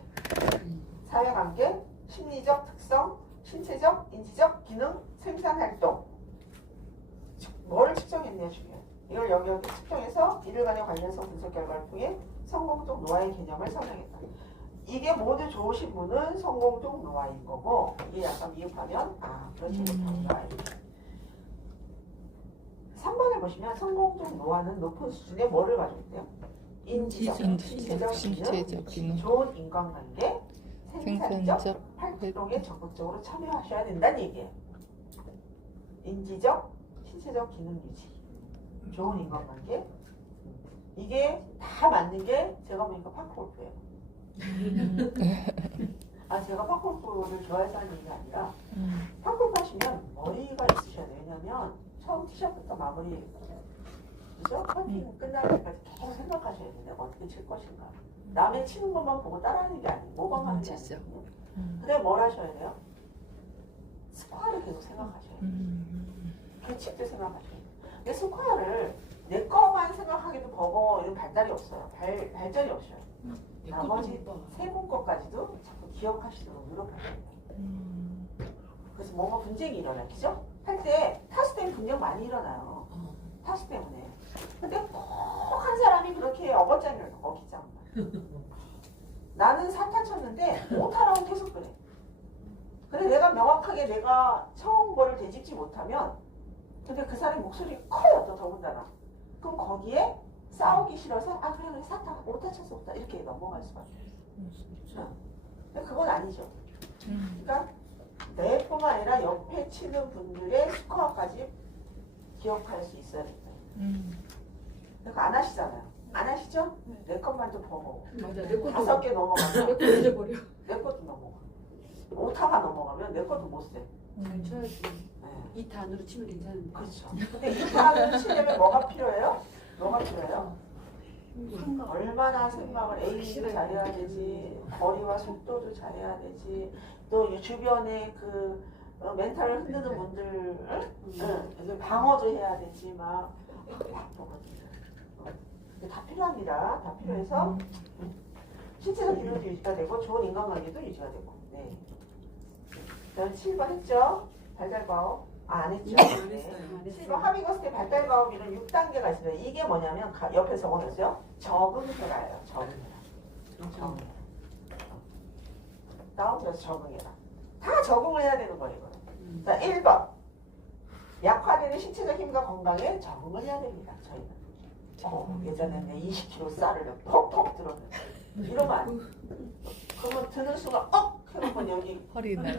사회관계, 심리적 특성, 신체적, 인지적, 기능, 생산활동. 뭐를 측정했냐 중요해요. 이걸 여기 측정해서 이들 간의 관련성 분석 결과를 통해 성공적 노화의 개념을 설명했다. 이게 모두 좋으신 분은 성공적 노화인 거고 이게 약간 미흡하면 그렇지 못한 노화. 3번을 보시면 성공적 노화는 높은 수준의 뭐를 가지고 있대요? 인지적, 신체적 기능, 좋은 인간관계, 생산적 활동에 적극적으로 참여하셔야 된다는 얘기예요. 인지적, 신체적 기능 유지, 좋은 인간관계. 이게 다 맞는 게 제가 보니까 파크골프예요. 제가 파크골프를 좋아해서 하는 얘기가 아니라 파크골프 하시면 머리가 있으셔야 돼요. 왜냐면 처음 티샷부터 마무리, 그죠? 퍼팅 끝날 때까지 계속 생각하셔야 돼요. 내가 어떻게 칠 것인가. 남의 치는 것만 보고 따라하는 게 아니고 모방하는 게 아니거든요. 근데 뭘 하셔야 돼요? 스코어를 계속 생각하셔야 돼요. 규칙도 생각하셔야 돼요. 근데 스코어를 내 거만 생각하기도 버거 이런 발달이 없어요. 발전이 없어요. 나머지 세 분 것까지도 자꾸 기억하시도록 노력하셔야 돼요. 그래서 뭔가 분쟁이 일어나죠? 할 때 타수 때문에 분쟁 많이 일어나요. 타수 때문에. 근데 꼭 한 사람이 그렇게 어거장을 어기장. 나는 4타 쳤는데 5타라고 계속 그래. 근데 내가 명확하게 내가 처음 거를 되짚지 못하면 근데 그 사람의 목소리가 커요. 또 더군다나. 그럼 거기에 싸우기 싫어서 그래 4타 5타 쳤어 5타 이렇게 넘어갈 수밖에 없어요. 근데 그건 아니죠. 그러니까 내뿐만 아니라 옆에 치는 분들의 스코어까지 기억할 수 있어야 된다. 그러니까 안 하시잖아요. 안 하시죠? 내 것만 좀 보고. 맞아. 내 것도 5개 넘어가면 내 것도 잊어버려. 내 것도 넘어가. 오타가 넘어가면 내 것도 못 세. 잘 쳐야지. 네. 2타 안으로 치면 괜찮은데. 그렇죠. 근데 이 타를 치려면 뭐가 필요해요? 뭐가 필요해요? 얼마나 생각을 에이밍도 잘해야 되지, 거리와 속도도 잘해야 되지, 또 이 주변에 그 멘탈을 흔드는 분들, 방어도 해야 되지, 막 바쁘거든요. 근데 다 필요합니다. 다 필요해서 신체적 기능도 유지가 되고 좋은 인간관계도 유지가 되고. 네. 그다음 7번 했죠? 발달과업. 안 했죠? 안 네. 했어요. 7번 하비거스의 발달과업 이런 6단계가 있습니다. 이게 뭐냐면 옆에 적어놓으세요. 적응해라예요. 적응해라. 적응해라. 다운돼서 적응해라. 다 적응을 해야 되는 거예요. 이거는. 자, 1번. 약화되는 신체적 힘과 건강에 적응을 해야 됩니다. 저희는. 예전에 20kg 쌀을 퍽퍽 들었는데 이러면 안 돼. 그러면 드는 순간 해놓고 여기 허리 나가.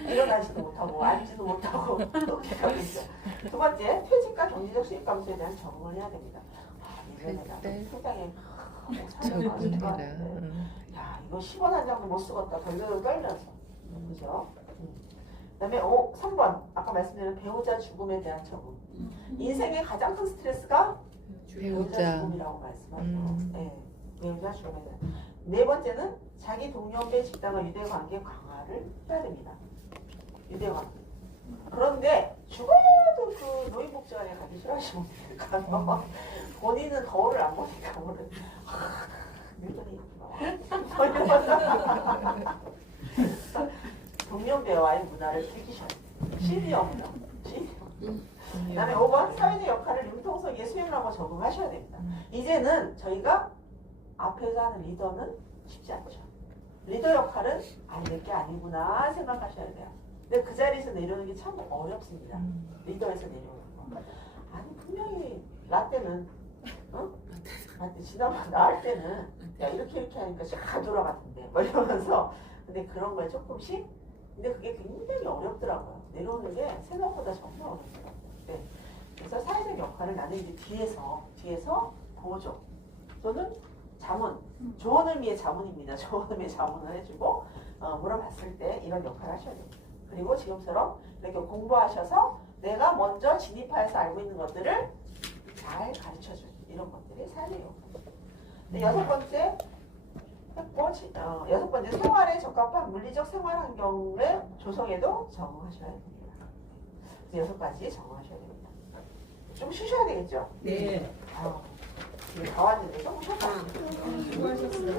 일어나지도 못하고 앉지도 못하고 이렇게 하고 있죠. 두 번째, 퇴직과 경제적 수익 감소에 대한 적응을 해야 됩니다. 예전에 나도 통장에 적응해라. 야, 이거 10원 한 장도 못 쓰겠다. 덜덜 떨면서. 그죠? 그다음에 3번. 아까 말씀드린 배우자 죽음에 대한 적응. 인생의 가장 큰 스트레스가 배우자. 죽음이라고 말씀하죠. 네, 배우자 죽음에 대한. 네 번째는 자기 동료의 집단과 유대관계 강화를 해야 됩니다. 유대관계. 그런데 죽어도 그 노인복지관에 가기 싫어하시는 분들 가서 본인은 거울을 안 보니까 오늘 늙은이 동년배와의 문화를 즐기셔야 돼요. 시니어 문화. 그다음에 5번 사회적 역할을 융통성 있게 수행하고 적응하셔야 됩니다. 이제는 저희가 앞에서 하는 리더는 쉽지 않죠. 리더 역할은 내게 아니구나 생각하셔야 돼요. 근데 그 자리에서 내려오는 게 참 어렵습니다. 리더에서 내려오는 거. 아니 분명히 라떼는 라떼 지나가 나할 때는 야 이렇게 하니까 잘 돌아갔는데 뭐 이러면서 근데 그런 거에 조금씩 근데 그게 굉장히 어렵더라고요. 내려오는 게 생각보다 정말 어렵더라고요. 네. 그래서 사회적 역할을 나는 이제 뒤에서 보조 또는 자문, 좋은 의미의 자문입니다. 좋은 의미의 자문을 해주고 물어봤을 때 이런 역할을 하셔야 됩니다. 그리고 지금처럼 이렇게 공부하셔서 내가 먼저 진입하여서 알고 있는 것들을 잘 가르쳐주는 이런 것들이 삶의 역할입니다. 네, 여섯 번째 생활에 적합한 물리적 생활 환경의 조성에도 적응하셔야 됩니다. 그래서 6가지 적응하셔야 됩니다. 좀 쉬셔야 되겠죠? 네. 다 왔는데 조금 쉬었다. 수고하셨어요.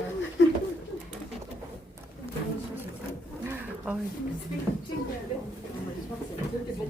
아이. 그렇게 잘